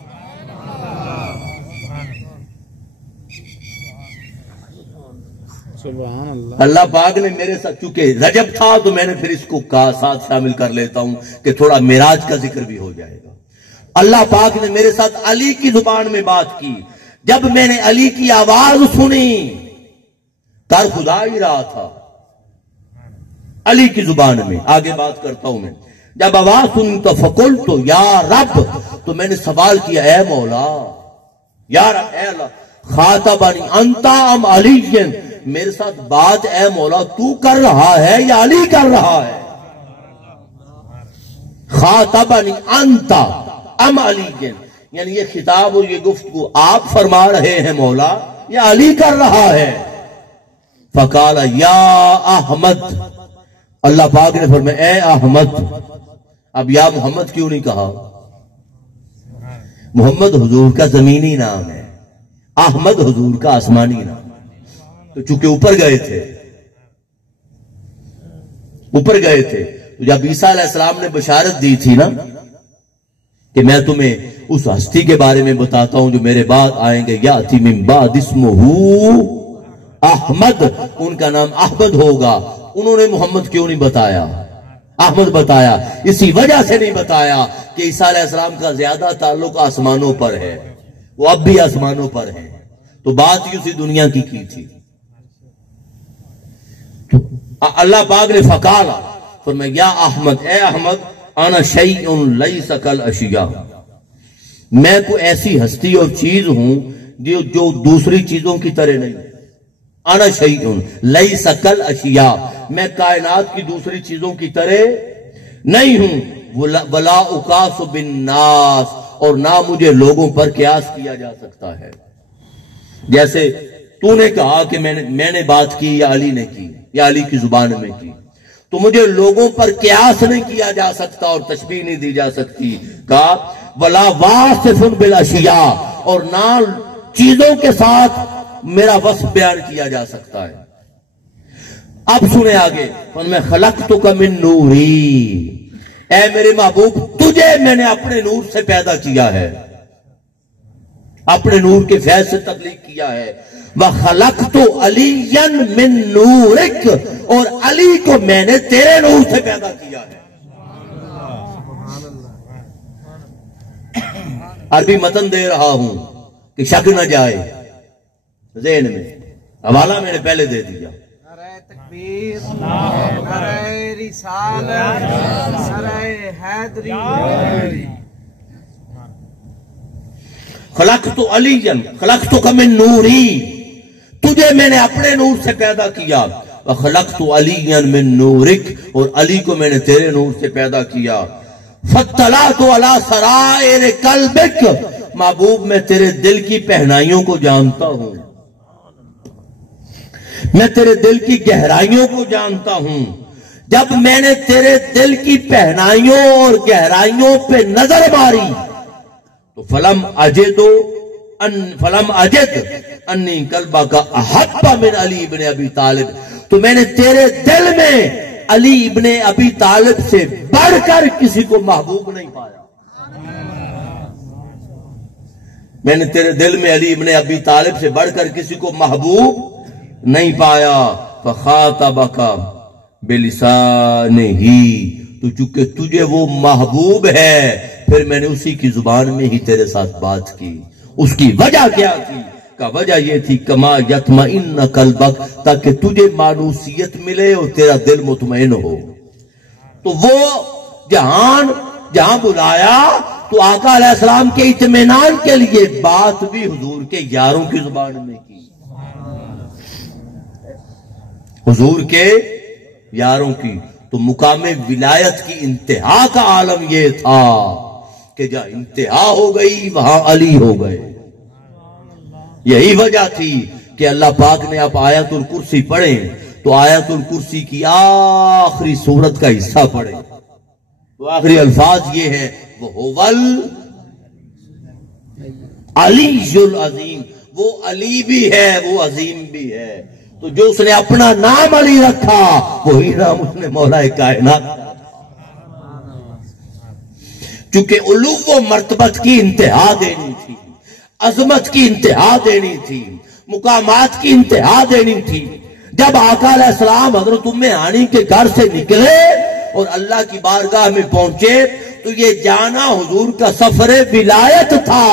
سبحان اللہ. اللہ پاک نے میرے ساتھ، چونکہ رجب تھا تو میں نے پھر اس کو کہا ساتھ شامل کر لیتا ہوں کہ تھوڑا معراج کا ذکر بھی ہو جائے گا. اللہ پاک نے میرے ساتھ علی کی زبان میں بات کی. جب میں نے علی کی آواز سنی، کر خدا ہی رہا تھا علی کی زبان میں. آگے بات کرتا ہوں میں. جب آواز سنی تو فقلت تو یا رب، تو میں نے سوال کیا اے مولا، یا رب اے اللہ، خاطبنی انتا ام علی، میرے ساتھ بات اے مولا تو کر رہا ہے یا علی کر رہا ہے؟ خاطبنی انتا ام علی، یعنی یہ خطاب اور یہ گفتگو آپ فرما رہے ہیں مولا یا علی کر رہا ہے؟ فقال یا احمد، اللہ پاک نے فرمایا اے احمد. اب یا محمد کیوں نہیں کہا؟ محمد حضور کا زمینی نام ہے، احمد حضور کا آسمانی نام. تو چونکہ اوپر گئے تھے تو جب عیسیٰ علیہ السلام نے بشارت دی تھی نا کہ میں تمہیں اس ہستی کے بارے میں بتاتا ہوں جو میرے بعد آئیں گے، یاتی من بعد اسمہ احمد، ان کا نام احمد ہوگا. انہوں نے محمد کیوں نہیں بتایا، احمد بتایا؟ اسی وجہ سے نہیں بتایا کہ عیسیٰ علیہ السلام کا زیادہ تعلق آسمانوں پر ہے، وہ اب بھی آسمانوں پر ہے. تو بات ہی اسی دنیا کی تھی. اللہ پاک نے فقالا، فرمایا یا احمد اے احمد، انا شیء لیس کالاشیاء، میں کوئی ایسی ہستی اور چیز ہوں جو دوسری چیزوں کی طرح نہیں. انا شیء لیس کالاشیاء، میں کائنات کی دوسری چیزوں کی طرح نہیں ہوں. ولا اقاس بالناس، اور نہ مجھے لوگوں پر قیاس کیا جا سکتا ہے. جیسے تو نے کہا کہ میں نے بات کی یا علی نے کی یا علی کی زبان میں کی، تو مجھے لوگوں پر قیاس نہیں کیا جا سکتا اور تشبیہ نہیں دی جا سکتی. کہا ولا واصف بالاشیاء، اور نہ چیزوں کے ساتھ میرا وصف بیان کیا جا سکتا ہے. اب سنیں آگے، میں خلقتک من نوری، اے میرے محبوب تجھے میں نے اپنے نور سے پیدا کیا ہے، اپنے نور کے فیض سے تخلیق کیا ہے. وَخَلَقْتُ عَلِيًّا مِّن نُورِكَ، اور علی کو میں نے تیرے نور سے پیدا کیا ہے. عربی متن دے رہا ہوں کہ شک نہ جائے ذہن میں، حوالہ میں نے پہلے دے دیا. نعرہ تکبیر، نعرہ رسالت، نعرہ حیدری. خلقت علیًا، خلقتک من نوری، تجھے میں نے اپنے نور سے پیدا کیا. وخلقت علیًا من نورک، اور علی کو میں نے تیرے نور سے پیدا کیا. فاطلعت علی سرائر قلبک، محبوب میں تیرے دل کی پہنائیوں کو جانتا ہوں، میں تیرے دل کی گہرائیوں کو جانتا ہوں. جب میں نے تیرے دل کی پہنائیوں اور گہرائیوں پہ نظر ماری تو فلم اجد انی قلبک احب من علی ابن ابی طالب، تو میں نے تیرے دل میں علی ابن ابی طالب سے بڑھ کر کسی کو محبوب نہیں پایا. میں نے تیرے دل میں علی ابن ابی طالب سے بڑھ کر کسی کو محبوب نہیں پایا. فخاطبک بلسانہ، تو چونکہ تجھے وہ محبوب ہے پھر میں نے اسی کی زبان میں ہی تیرے ساتھ بات کی. اس کی وجہ کیا تھی؟ کا وجہ یہ تھی کما یطمئن قلبک، تاکہ تجھے مانوسیت ملے اور تیرا دل مطمئن ہو. تو وہ جہاں بلایا تو آقا علیہ السلام کے اطمینان کے لیے بات بھی حضور کے یاروں کی زبان میں کی، حضور کے یاروں کی. تو مقام ولایت کی انتہا کا عالم یہ تھا کہ جہاں انتہا ہو گئی وہاں علی ہو گئے. یہی وجہ تھی کہ اللہ پاک نے آپ آیت الکرسی پڑھیں تو آیت الکرسی کی آخری سورت کا حصہ پڑھیں تو آخری الفاظ یہ ہے وہ علی العظیم، وہ علی بھی ہے وہ عظیم بھی ہے. تو جو اس نے اپنا نام علی رکھا وہی نام اس نے مولا کائنات. چونکہ علو و مرتبت کی انتہا دینی تھی، عظمت کی انتہا دینی تھی، مقامات کی انتہا دینی تھی. جب آقا علیہ السلام حضرت ام ہانی کے گھر سے نکلے اور اللہ کی بارگاہ میں پہنچے تو یہ جانا حضور کا سفر ولایت تھا،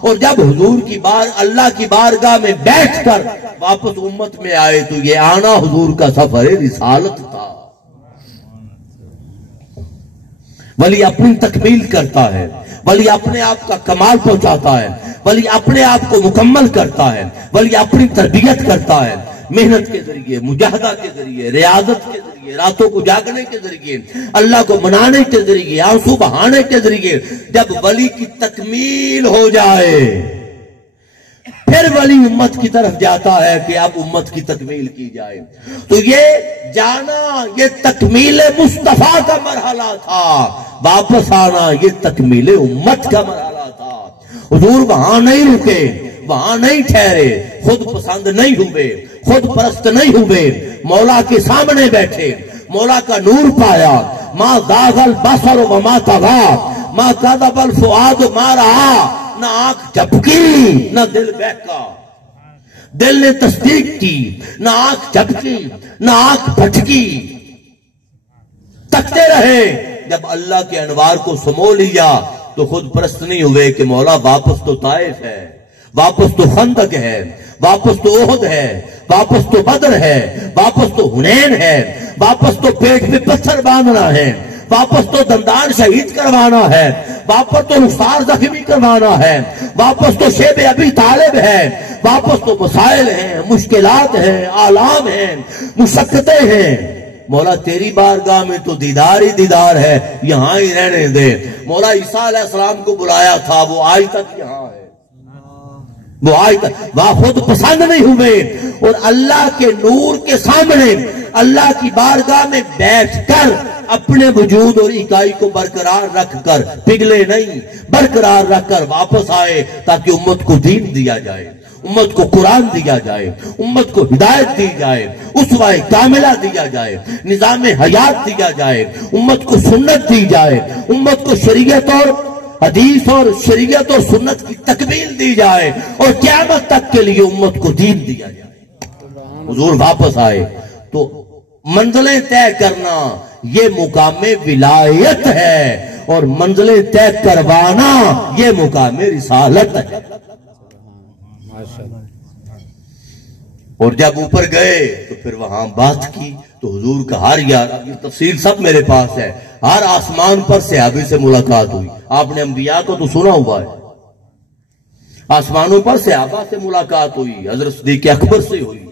اور جب حضور کی اللہ کی بارگاہ میں بیٹھ کر واپس امت میں آئے تو یہ آنا حضور کا سفر رسالت تھا. ولی اپنی تکمیل کرتا ہے، ولی اپنے آپ کا کمال پہنچاتا ہے، ولی اپنے آپ کو مکمل کرتا ہے، ولی اپنی تربیت کرتا ہے، محنت کے ذریعے، مجاہدہ کے ذریعے، ریاضت کے ذریعے، راتوں کو جاگنے کے ذریعے، اللہ کو منانے کے ذریعے، آنسو بہانے کے ذریعے. جب ولی کی تکمیل ہو جائے پھر ولی امت کی طرف جاتا ہے کہ اب امت کی تکمیل کی جائے. تو یہ جانا یہ تکمیل مصطفیٰ کا مرحلہ تھا، واپس آنا یہ تکمیل امت کا مرحلہ تھا. حضور وہاں نہیں رکے، وہاں نہیں ٹھہرے، خود پسند نہیں ہوئے، خود پرست نہیں ہوئے، مولا کے سامنے بیٹھے، مولا کا نور پایا. ما زاغ البصر وما طغى، ما كذب الفؤاد ما رأى. نہ آنکھ جھپکی نہ دل بہکا، دل نے تصدیق کی، نہ آنکھ جھپکی نہ آنکھ بھٹکی. تکتے رہے. جب اللہ کے انوار کو سمو لیا تو خود پرست نہیں ہوئے کہ مولا واپس تو طائف ہے، واپس تو خندق ہے، واپس تو احد ہے، واپس تو بدر ہے، واپس تو حنین ہے، واپس تو پیٹ میں پتھر باندھنا ہے، واپس تو دندان شہید کروانا ہے، واپس تو رخسار زخمی کروانا ہے، واپس تو شیب ابی طالب ہے، واپس تو مسائل ہیں، مشکلات ہیں، آلام ہیں، مشقتیں ہیں. مولا تیری بارگاہ میں تو دیدار ہی دیدار ہے، یہاں ہی رہنے دے. مولا عیسیٰ علیہ السلام کو بلایا تھا، وہ آج تک یہاں ہے، وہ آج تک وہ خود پسند نہیں ہوئے، اور اللہ کے نور کے سامنے اللہ کی بارگاہ میں بیٹھ کر اپنے وجود اور اکائی کو برقرار رکھ کر، پگھلے نہیں، برقرار رکھ کر واپس آئے تاکہ امت کو دین دیا جائے، امت کو قرآن دیا جائے، امت کو ہدایت دی جائے، اسوہ کاملہ دیا جائے، نظام حیات دیا جائے، امت کو سنت دی جائے، امت کو شریعت اور حدیث اور شریعت اور سنت کی تکمیل دی جائے، اور قیامت تک کے لیے امت کو دین دیا جائے. حضور واپس آئے تو منزلیں طے کرنا یہ مقام ولایت ہے، اور منزلیں طے کروانا یہ مقام رسالت ہے. اور جب اوپر گئے تو پھر وہاں بات کی تو حضور کا ہر یار تفصیل سب میرے پاس ہے، ہر آسمان پر صحابی سے ملاقات ہوئی. آپ نے انبیاء کو تو سنا ہوا ہے، آسمانوں پر صحابہ سے ملاقات ہوئی، حضرت صدیق اکبر سے ہوئی،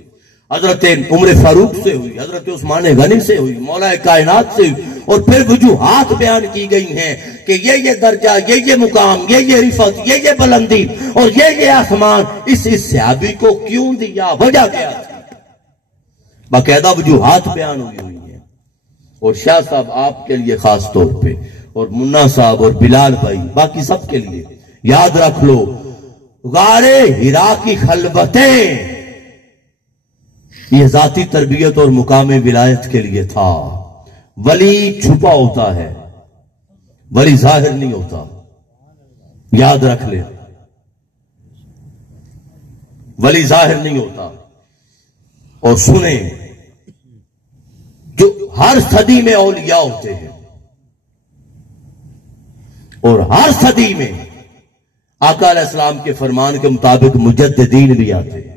حضرت عمر فاروق سے ہوئی، حضرت عثمان غنی سے ہوئی، مولا کائنات سے ہوئی. اور پھر وجوہات بیان کی گئی ہیں کہ یہ درجہ، یہ مقام، یہ رفعت، یہ بلندی اور یہ آسمان اس صحابی کو کیوں دیا، وجہ کیا تھی، باقاعدہ وجوہات بیان ہوئی ہیں. اور شاہ صاحب آپ کے لیے خاص طور پہ، اور منا صاحب اور بلال بھائی، باقی سب کے لیے یاد رکھ لو، غار ہرا کی خلوتیں یہ ذاتی تربیت اور مقام ولایت کے لیے تھا. ولی چھپا ہوتا ہے، ولی ظاہر نہیں ہوتا، یاد رکھ لے، ولی ظاہر نہیں ہوتا. اور سنیں، جو ہر صدی میں اولیاء ہوتے ہیں اور ہر صدی میں آقا علیہ السلام کے فرمان کے مطابق مجددین بھی آتے ہیں.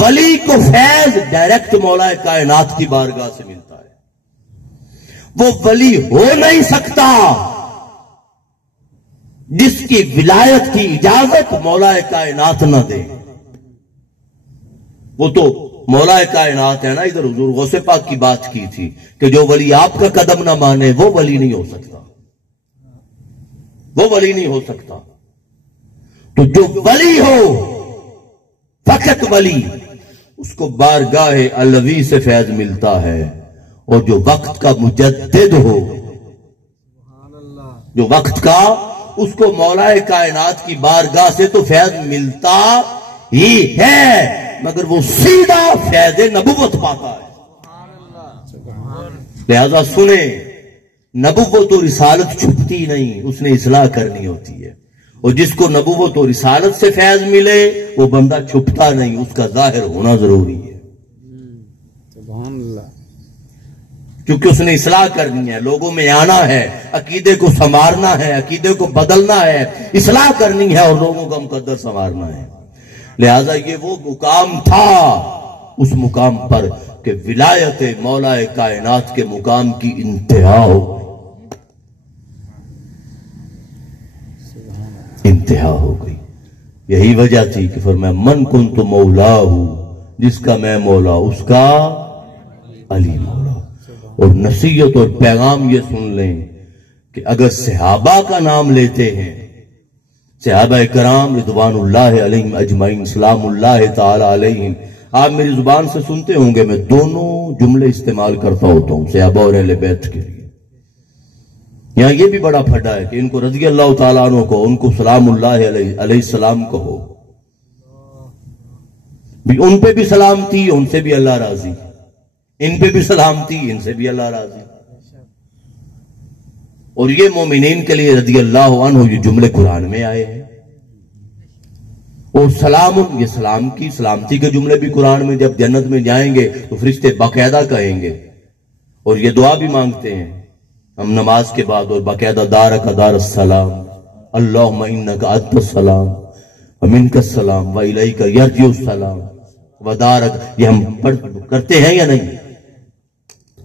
ولی کو فیض ڈائریکٹ مولا کائنات کی بارگاہ سے ملتا ہے. وہ ولی ہو نہیں سکتا جس کی ولایت کی اجازت مولا کائنات نہ دے. وہ تو مولا کائنات ہے نا. ادھر حضور غوث پاک کی بات کی تھی کہ جو ولی آپ کا قدم نہ مانے وہ ولی نہیں ہو سکتا، وہ ولی نہیں ہو سکتا. تو جو ولی ہو، فقط ولی، اس کو بارگاہ علوی سے فیض ملتا ہے. اور جو وقت کا مجدد ہو، جو وقت کا، اس کو مولا کائنات کی بارگاہ سے تو فیض ملتا ہی ہے، مگر وہ سیدھا فیض نبوت پاتا ہے. لہذا سنیں، نبوت و رسالت چھپتی نہیں، اس نے اصلاح کرنی ہوتی ہے، اور جس کو نبوت و رسالت سے فیض ملے وہ بندہ چھپتا نہیں، اس کا ظاہر ہونا ضروری ہے، سبحان اللہ، کیونکہ اس نے اصلاح کرنی ہے، لوگوں میں آنا ہے، عقیدے کو سنوارنا ہے، عقیدے کو بدلنا ہے، اصلاح کرنی ہے اور لوگوں کا مقدر سنوارنا ہے۔ لہذا یہ وہ مقام تھا، اس مقام پر کہ ولایت مولا کائنات کے مقام کی انتہا ہو گئی۔ یہی وجہ تھی کہ فرمایا من کنت مولا ہوں، جس کا میں مولا اس کا علی مولا۔ اور نصیحت اور پیغام یہ سن لیں کہ اگر صحابہ کا نام لیتے ہیں، صحابہ کرام رضوان اللہ علیہم اجمعین سلام اللہ تعالی علیہم، آپ میری زبان سے سنتے ہوں گے میں دونوں جملے استعمال کرتا ہوتا ہوں صحابہ اور اہل بیت کے لیے۔ یہاں یہ بھی بڑا پھڈا ہے کہ ان کو رضی اللہ تعالیٰ عنہ کو، ان کو سلام اللہ علیہ السلام کہو، بھی ان پہ بھی سلامتی، ان سے بھی اللہ راضی، ان پہ بھی سلامتی، ان سے بھی اللہ راضی۔ اور یہ مومنین کے لیے رضی اللہ عنہ یہ جملے قرآن میں آئے ہیں، اور سلام، یہ سلام کی سلامتی کے جملے بھی قرآن میں جب جنت میں جائیں گے تو فرشتے باقاعدہ کہیں گے، اور یہ دعا بھی مانگتے ہیں ہم نماز کے بعد، اور باقاعدہ دارک دار السلام اللہم انک انت السلام ومنک السلام والیک یرجع السلام ودارک، یہ ہم کرتے ہیں یا نہیں؟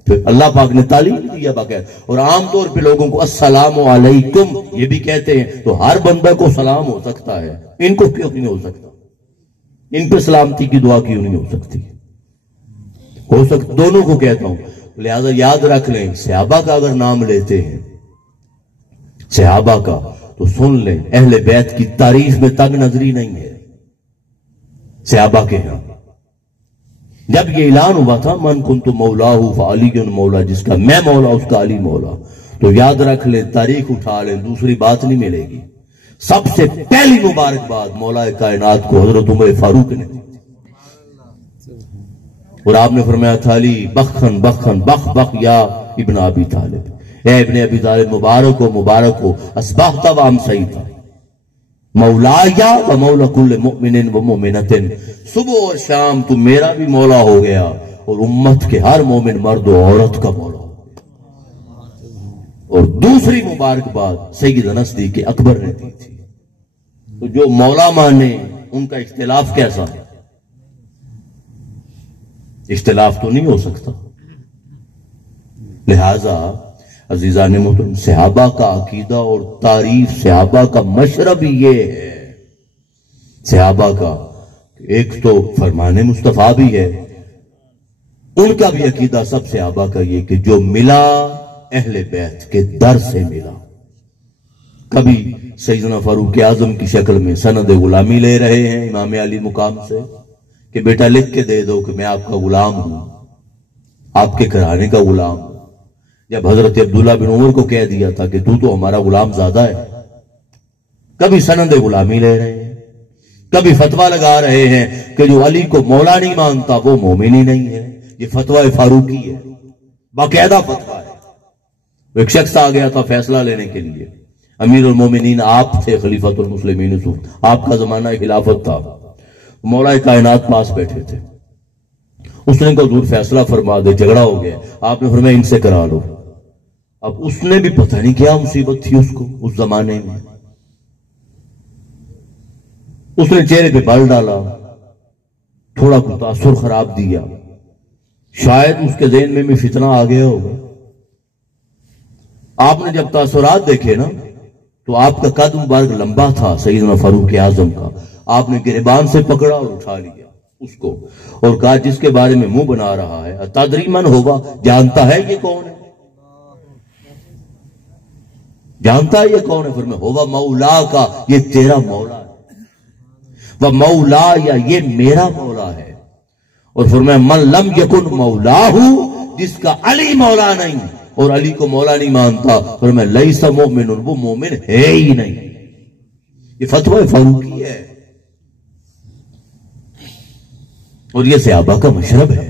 پھر اللہ پاک نے تعلیم دیا باقاعدہ، اور عام طور پہ لوگوں کو السلام علیکم یہ بھی کہتے ہیں، تو ہر بندہ کو سلام ہو سکتا ہے، ان کو کیوں نہیں ہو سکتا؟ ان پہ سلامتی کی دعا کیوں نہیں ہو سکتی؟ ہو سکتا، دونوں کو کہتا ہوں۔ لہذا یاد رکھ لیں، صحابہ کا اگر نام لیتے ہیں، صحابہ کا، تو سن لیں اہل بیت کی تاریخ میں تنگ نظری نہیں ہے صحابہ کے ہاں۔ جب یہ اعلان ہوا تھا من کنت مولا فعلی مولا، جس کا میں مولا اس کا علی مولا، تو یاد رکھ لیں، تاریخ اٹھا لیں، دوسری بات نہیں ملے گی۔ سب سے پہلی مبارکباد مولا کائنات کو حضرت عمر فاروق نے دی، اور آپ نے فرمایا تھا علی بخن بخن بخ بخ یا ابن ابی طالب، اے ابن ابی طالب مبارک ہو اصبحت و امسیت مولا یا و مولا کل مؤمن و مؤمنۃ، صبح اور شام تو میرا بھی مولا ہو گیا اور امت کے ہر مومن مرد و عورت کا مولا ہو گیا۔ اور دوسری مبارکباد سیدنا صدیق اکبر نے دی تھی۔ تو جو مولا مانے ان کا اختلاف کیسا ہے؟ اختلاف تو نہیں ہو سکتا۔ لہذا عزیزان محترم، صحابہ کا عقیدہ اور تعریف، صحابہ کا مشرب یہ ہے، صحابہ کا ایک تو فرمان مصطفیٰ بھی ہے، ان کا بھی عقیدہ سب صحابہ کا یہ کہ جو ملا اہل بیت کے در سے ملا۔ کبھی سیدنا فاروق اعظم کی شکل میں سند غلامی لے رہے ہیں امام علی مقام سے کہ بیٹا لکھ کے دے دو کہ میں آپ کا غلام ہوں، آپ کے گھرانے کا غلام ہوں۔ جب حضرت عبداللہ بن عمر کو کہہ دیا تھا کہ تو ہمارا غلام زیادہ ہے۔ کبھی سند غلامی لے رہے ہیں، کبھی فتویٰ لگا رہے ہیں کہ جو علی کو مولا نہیں مانتا وہ مومن ہی نہیں ہے۔ یہ فتویٰ فاروقی ہے، باقاعدہ فتویٰ ہے۔ ایک شخص آ گیا تھا فیصلہ لینے کے لیے، امیر المومنین آپ تھے، خلیفۃ المسلمین، آپ کا زمانہ خلافت تھا، مولا کائنات پاس بیٹھے تھے۔ اس نے کہا حضور فیصلہ فرما دے، جھگڑا ہو گیا۔ آپ نے فرمایا ان سے کرا لو۔ اب اس نے بھی پتہ نہیں کیا مصیبت تھی اس کو اس زمانے میں، اس نے چہرے پہ بال ڈالا، تھوڑا کچھ تاثر خراب دیا، شاید اس کے ذہن میں بھی فتنہ آ گیا ہوگا۔ آپ نے جب تاثرات دیکھے نا تو آپ کا قد مبارک لمبا تھا سیدنا فاروق اعظم کا، آپ نے گریبان سے پکڑا اور اٹھا لیا اس کو اور کہا جس کے بارے میں منہ بنا رہا ہے تدری من ہوگا، جانتا ہے یہ کون ہے؟ جانتا ہے یہ کون ہے؟ فرمایا ہوگا مولا کا، یہ تیرا مولا ہے، وہ مولا یا یہ میرا مولا ہے۔ اور فرمایا من لم یکن مولا ہوں، جس کا علی مولا نہیں اور علی کو مولا نہیں مانتا، فرمایا لیس مومن، وہ مومن ہے ہی نہیں۔ یہ فتوی فاروقی ہے اور یہ صحابہ کا مشرب ہے۔